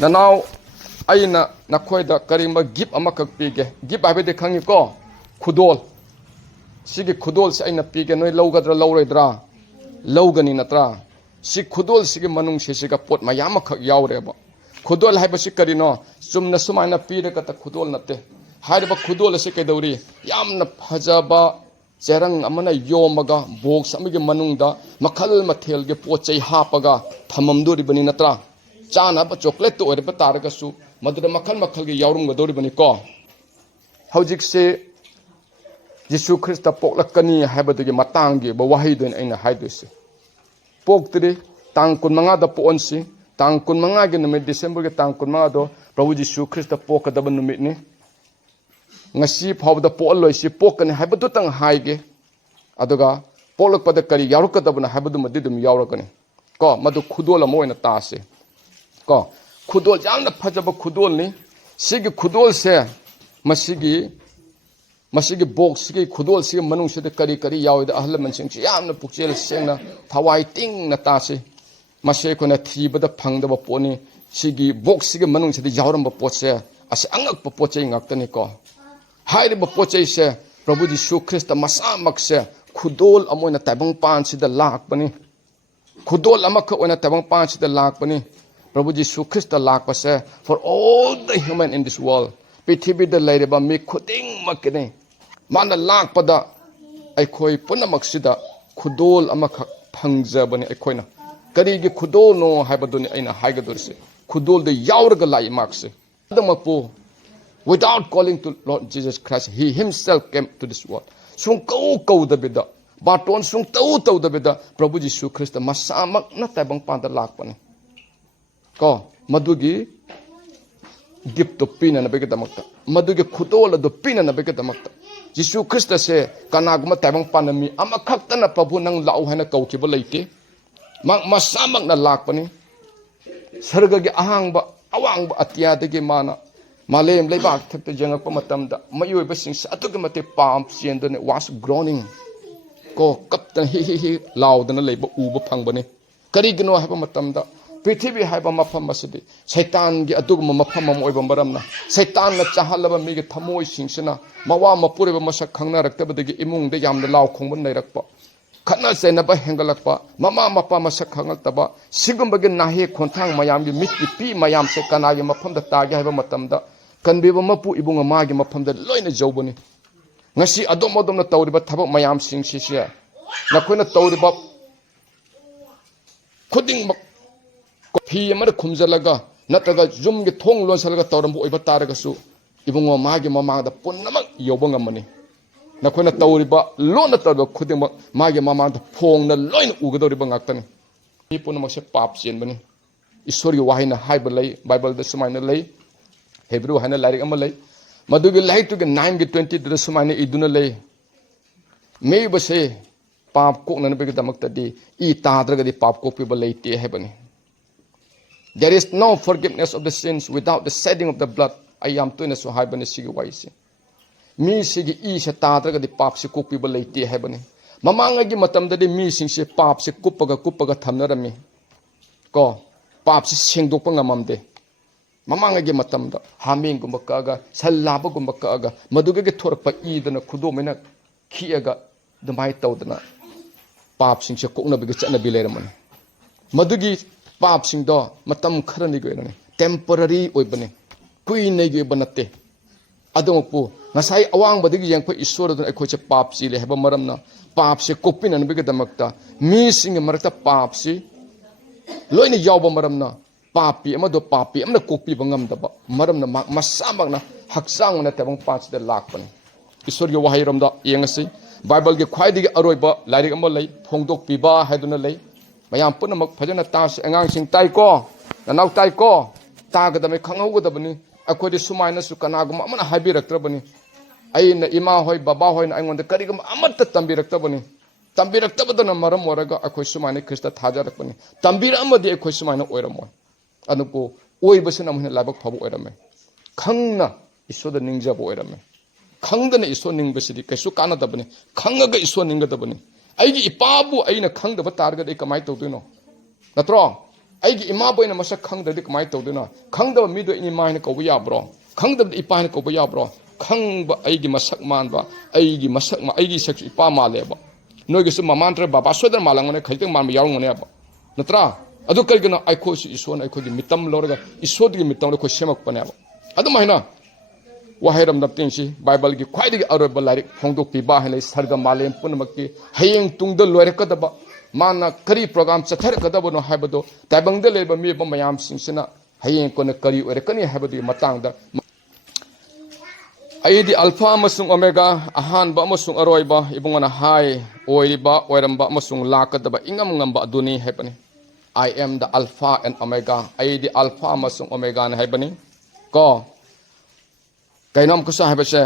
Nanau aina nakhoida karimba gip amakak pige gip habede khangi ko khudol sigi khudol se aina pige noi lowgadra lowroidra lowgani natra si khudol sigi manung se siga pot mayam khak yawreba khudol haiba si karino sumna sumaina pire kata khudol natte haiba khudol se kedori yamna phajaba cherang amana yomaga box amige manungda makhal mathelge pochai hapaga thamamdori bani natra Chana ba chocolate to ore patara su madura makhal makhal ge yaurum ga dori bani ko hojik se Jisu Christa poklakani haibadu ge matang ge ba wahi den aina haidu se poktri tang kun manga da pon si tang kun manga ge numit December ge tang kun manga do Prabhu Jisu Christa pokadaba numit ni ngasi phawda pol loi si pokani haibadu tang haige aduga polakpada kari yaurukadabna haibadu madidum yaurakani ko madu khudol mo ina ta se ko khudol jamna phajaba khudol ni sigi khudol se masigi box gi khudol se manung se kari kari yawida ahla mansing yamna pukchel sengna thawai ting na ta se mase ko na thibada phangdaba poni sigi box gi manung se yawramba potse ase angak pochei ngaktani ko hairiba pochei se Prabhu Jisu Christa masamak se khudol amoina tabang pan sida lakpani khudol amaka oina tabang pan sida lakpani Prabhu Jisu Christa lakpase for all the human in this world. Pithibi da laireba mi khuding makene. Mana lakpada aikoi punamaksida khudol amakha phangjabani aikoina. Karigi khudol no haibaduni aina haigadurse. Khudol de yaurga lai makse. Adamapu without calling to Lord Jesus Christ, he himself came to this world. Sung kau da bida. Baton sung tau da bida. Prabhu Jisu Christa masamak na tabang panda lakpani. Ko madugi gift to pina na bege damakta madugi khudol do pina na bege damakta Jisu Christa se kanagma tabang panami ama khakta na Prabhu nang lau hana kaukiba leite masamak na lakpani sarga gi ahangba awangba atyadagi mana malem leibak thakta jangakpa matamda mayoiba sing satugi mate pam siendone was groaning ko kapta hi laudana leiba uba phangbani karigino haba matamda Pithibi haiba mafam masidi Satan gi adugma mafam am oiba maramna Satan na chahalaba mi gi thamoi singsina mawa mapureba masak khangna raktabadagi imung de yamna law khongban nairakpa khana sena ba hengalakpa mama mapa masak khangaktaba sigumbagi nahi khonthang mayam gi mitki pi mayam se kanagi mafam da tagi haiba matamda kanbiba mapu ibunga magi mafam da loina jawbani ngasi adom na tawriba thabak mayam singsi se nakoina tawriba khuding Fi amada khumjalaga nataga zum gi thong lonsalaga tawrambu oiba taraga su ibungo magi mamangda punnamak yoba ngamani nakoina tawriba lona tawba khudima magi mamangda phongna loina ugadoriba ngaktani ni punnamak se pap chenbani isori wahina haiba lei bible da sumaina lei hebrew hana lairik ama lei madugi laitu gi 9 gi 20 da sumaina iduna lei meiba se pap kokna na begidamakta di I tadraga di pap kokpiba lei te hebani There is no forgiveness of the sins without the shedding of the blood. I am to so haibani sigi waisi. Mi sigi I se tadraga di pap se kupiba leite haibani. Mamanga gi matamda di mi sing se pap se kupaga thamnarami. Ko pap se singdokpa ngamamde. Mamanga gi matamda haming gumba kaga sallaba gumba kaga maduga gi thorakpa idana khudomena khiaga dumai tawdana pap sing se kokna bi chana bi leramani. Madugi Pap sing do matam kharani go irani temporary oibani kui nei ge banate adomu ngasai awang badigi yang pa isor do ekhoche pap si le heba maramna pap se kopin an bege damakta mi sing marakta pap si loina yawba maramna papi amado papi amna kopi bangam daba maramna masamak na haksang na tabang pach da lakpani isor ge wahairam da yengasi bible ge khwaidigi aroiba lairik am lei phongdok piba haiduna lei Mayam punamak phajana tas angang sing tai ko nanaw tai ko tagadame khangaugadabani akhodi sumaina su kanagum amana habiraktrabani aina ima hoi baba hoi na aingonda karigam amatta tambiraktabadana maram oraga akhoi sumaina Krista thajarakpani tambir amadi akhoi sumaina oiramo anuko oibasina amhina labak phabu oirame khangna isoda ningjabo oirame khangdana iso ningbasidi kaisu kanadabani khangaga iso ningadabani Aigi ipabu aina khangdaba targa de kamai tawdino natro ꯑꯩꯒꯤ ꯏꯃꯥꯕꯣꯏꯅ ꯃꯁꯛ ꯈꯪꯗ꯭ꯔꯗꯤ ꯀꯃꯥꯏꯅ ꯇꯧꯗꯣꯏꯅꯣ ꯈꯪꯗꯕ ꯃꯤꯗꯣ ꯏꯃꯥ ꯍꯥꯏꯅ ꯀꯧꯕ ꯌꯥꯕ꯭ꯔꯣ ꯈꯪꯗꯕꯗ ꯏꯄꯥ ꯍꯥꯏꯅ ꯀꯧꯕ ꯌꯥꯕ꯭ꯔꯣ ꯈꯪꯕ ꯑꯩꯒꯤ ꯃꯁꯛ ꯃꯥꯟꯕ ꯑꯩꯒꯤ ꯃꯁꯛ ꯑꯩꯒꯤ ꯁꯛꯁꯨ ꯏꯄꯥ ꯃꯥꯜꯂꯦꯕ ꯅꯣꯏꯒꯤꯁꯨ ꯃꯃꯥ ꯅꯠꯇ꯭ꯔꯒ ꯕꯕꯥ ꯁꯣꯏꯗꯅ ꯃꯥꯜꯂꯝꯒꯅꯤ ꯈꯖꯤꯛꯇꯪ ꯃꯥꯟꯕ ꯌꯥꯎꯔꯝꯒꯅꯦꯕ ꯅꯠꯇ꯭ꯔꯥ ꯑꯗꯨ ꯀꯔꯤꯒꯤꯅꯣ ꯑꯩꯈꯣꯏꯁꯨ ꯏꯁꯣꯔꯅ ꯑꯩꯈꯣꯏꯒꯤ ꯃꯤꯇꯝ ꯂꯧꯔꯒ ꯏꯁꯣꯔꯒꯤ ꯃꯤꯇꯝꯗ ꯑꯩꯈꯣꯏ ꯁꯦꯝꯃꯛꯄꯅꯦꯕ ꯑꯗꯨꯃꯥꯏꯅ ꯋꯥꯍꯩꯔꯝ ꯅꯞꯇꯤꯡꯁꯤ ꯕꯥꯏꯕꯜꯒꯤ ꯈ꯭ꯋꯥꯏꯗꯒꯤ ꯑꯔꯣꯏꯕ ꯂꯥꯏꯔꯤꯛ ꯐꯣꯡꯗꯣꯛꯄꯤꯕ ꯍꯥꯏꯅ ꯁꯔꯒ ꯃꯥꯂꯦꯝ ꯄꯨꯝꯅꯃꯛꯀꯤ ꯍꯌꯦꯡ ꯇꯨꯡꯗ ꯂꯣꯏꯔꯛꯀꯗꯕ ꯃꯥꯅ ꯀꯔꯤ ꯄ꯭ꯔꯣꯒ꯭ꯔꯥꯝ ꯆꯠꯊꯔꯛꯀꯗꯕꯅꯣ ꯍꯥꯏꯕꯗꯣ ꯇꯥꯏꯕꯪꯗ ꯂꯩꯕ ꯃꯤꯑꯣꯏꯕ ꯃꯌꯥꯝꯁꯤꯡꯁꯤꯅ ꯍꯌꯦꯡ ꯀꯣꯟꯅ ꯀꯔꯤ ꯑꯣꯏꯔꯛꯀꯅꯤ ꯍꯥꯏꯕꯗꯨꯒꯤ ꯃꯇꯥꯡꯗ ꯑꯩꯗꯤ ꯑꯜꯐꯥ ꯑꯃꯁꯨꯡ ꯑꯣꯃꯦꯒꯥ ꯑꯍꯥꯟꯕ ꯑꯃꯁꯨꯡ ꯑꯔꯣꯏꯕ ꯏꯕꯨꯡꯉꯣꯅ ꯍꯥꯏ ꯑꯣꯏꯔꯤꯕ ꯑꯣꯏꯔꯝꯕ ꯑꯃꯁꯨꯡ ꯂꯥꯛꯀꯗꯕ ꯏꯉꯝ ꯉꯝꯕ ꯑꯗꯨꯅꯤ ꯍꯥꯏꯕꯅꯤ I am the Alpha and Omega ꯑꯩꯗꯤ ꯑꯜꯐꯥ ꯑꯃꯁꯨꯡ ꯑꯣꯃꯦꯒꯥꯅꯤ ꯍꯥꯏꯕꯅꯤ ꯀꯣ ꯀꯩꯅꯣꯝ ꯀꯨꯁꯥ ꯍꯥꯏꯕꯁꯦ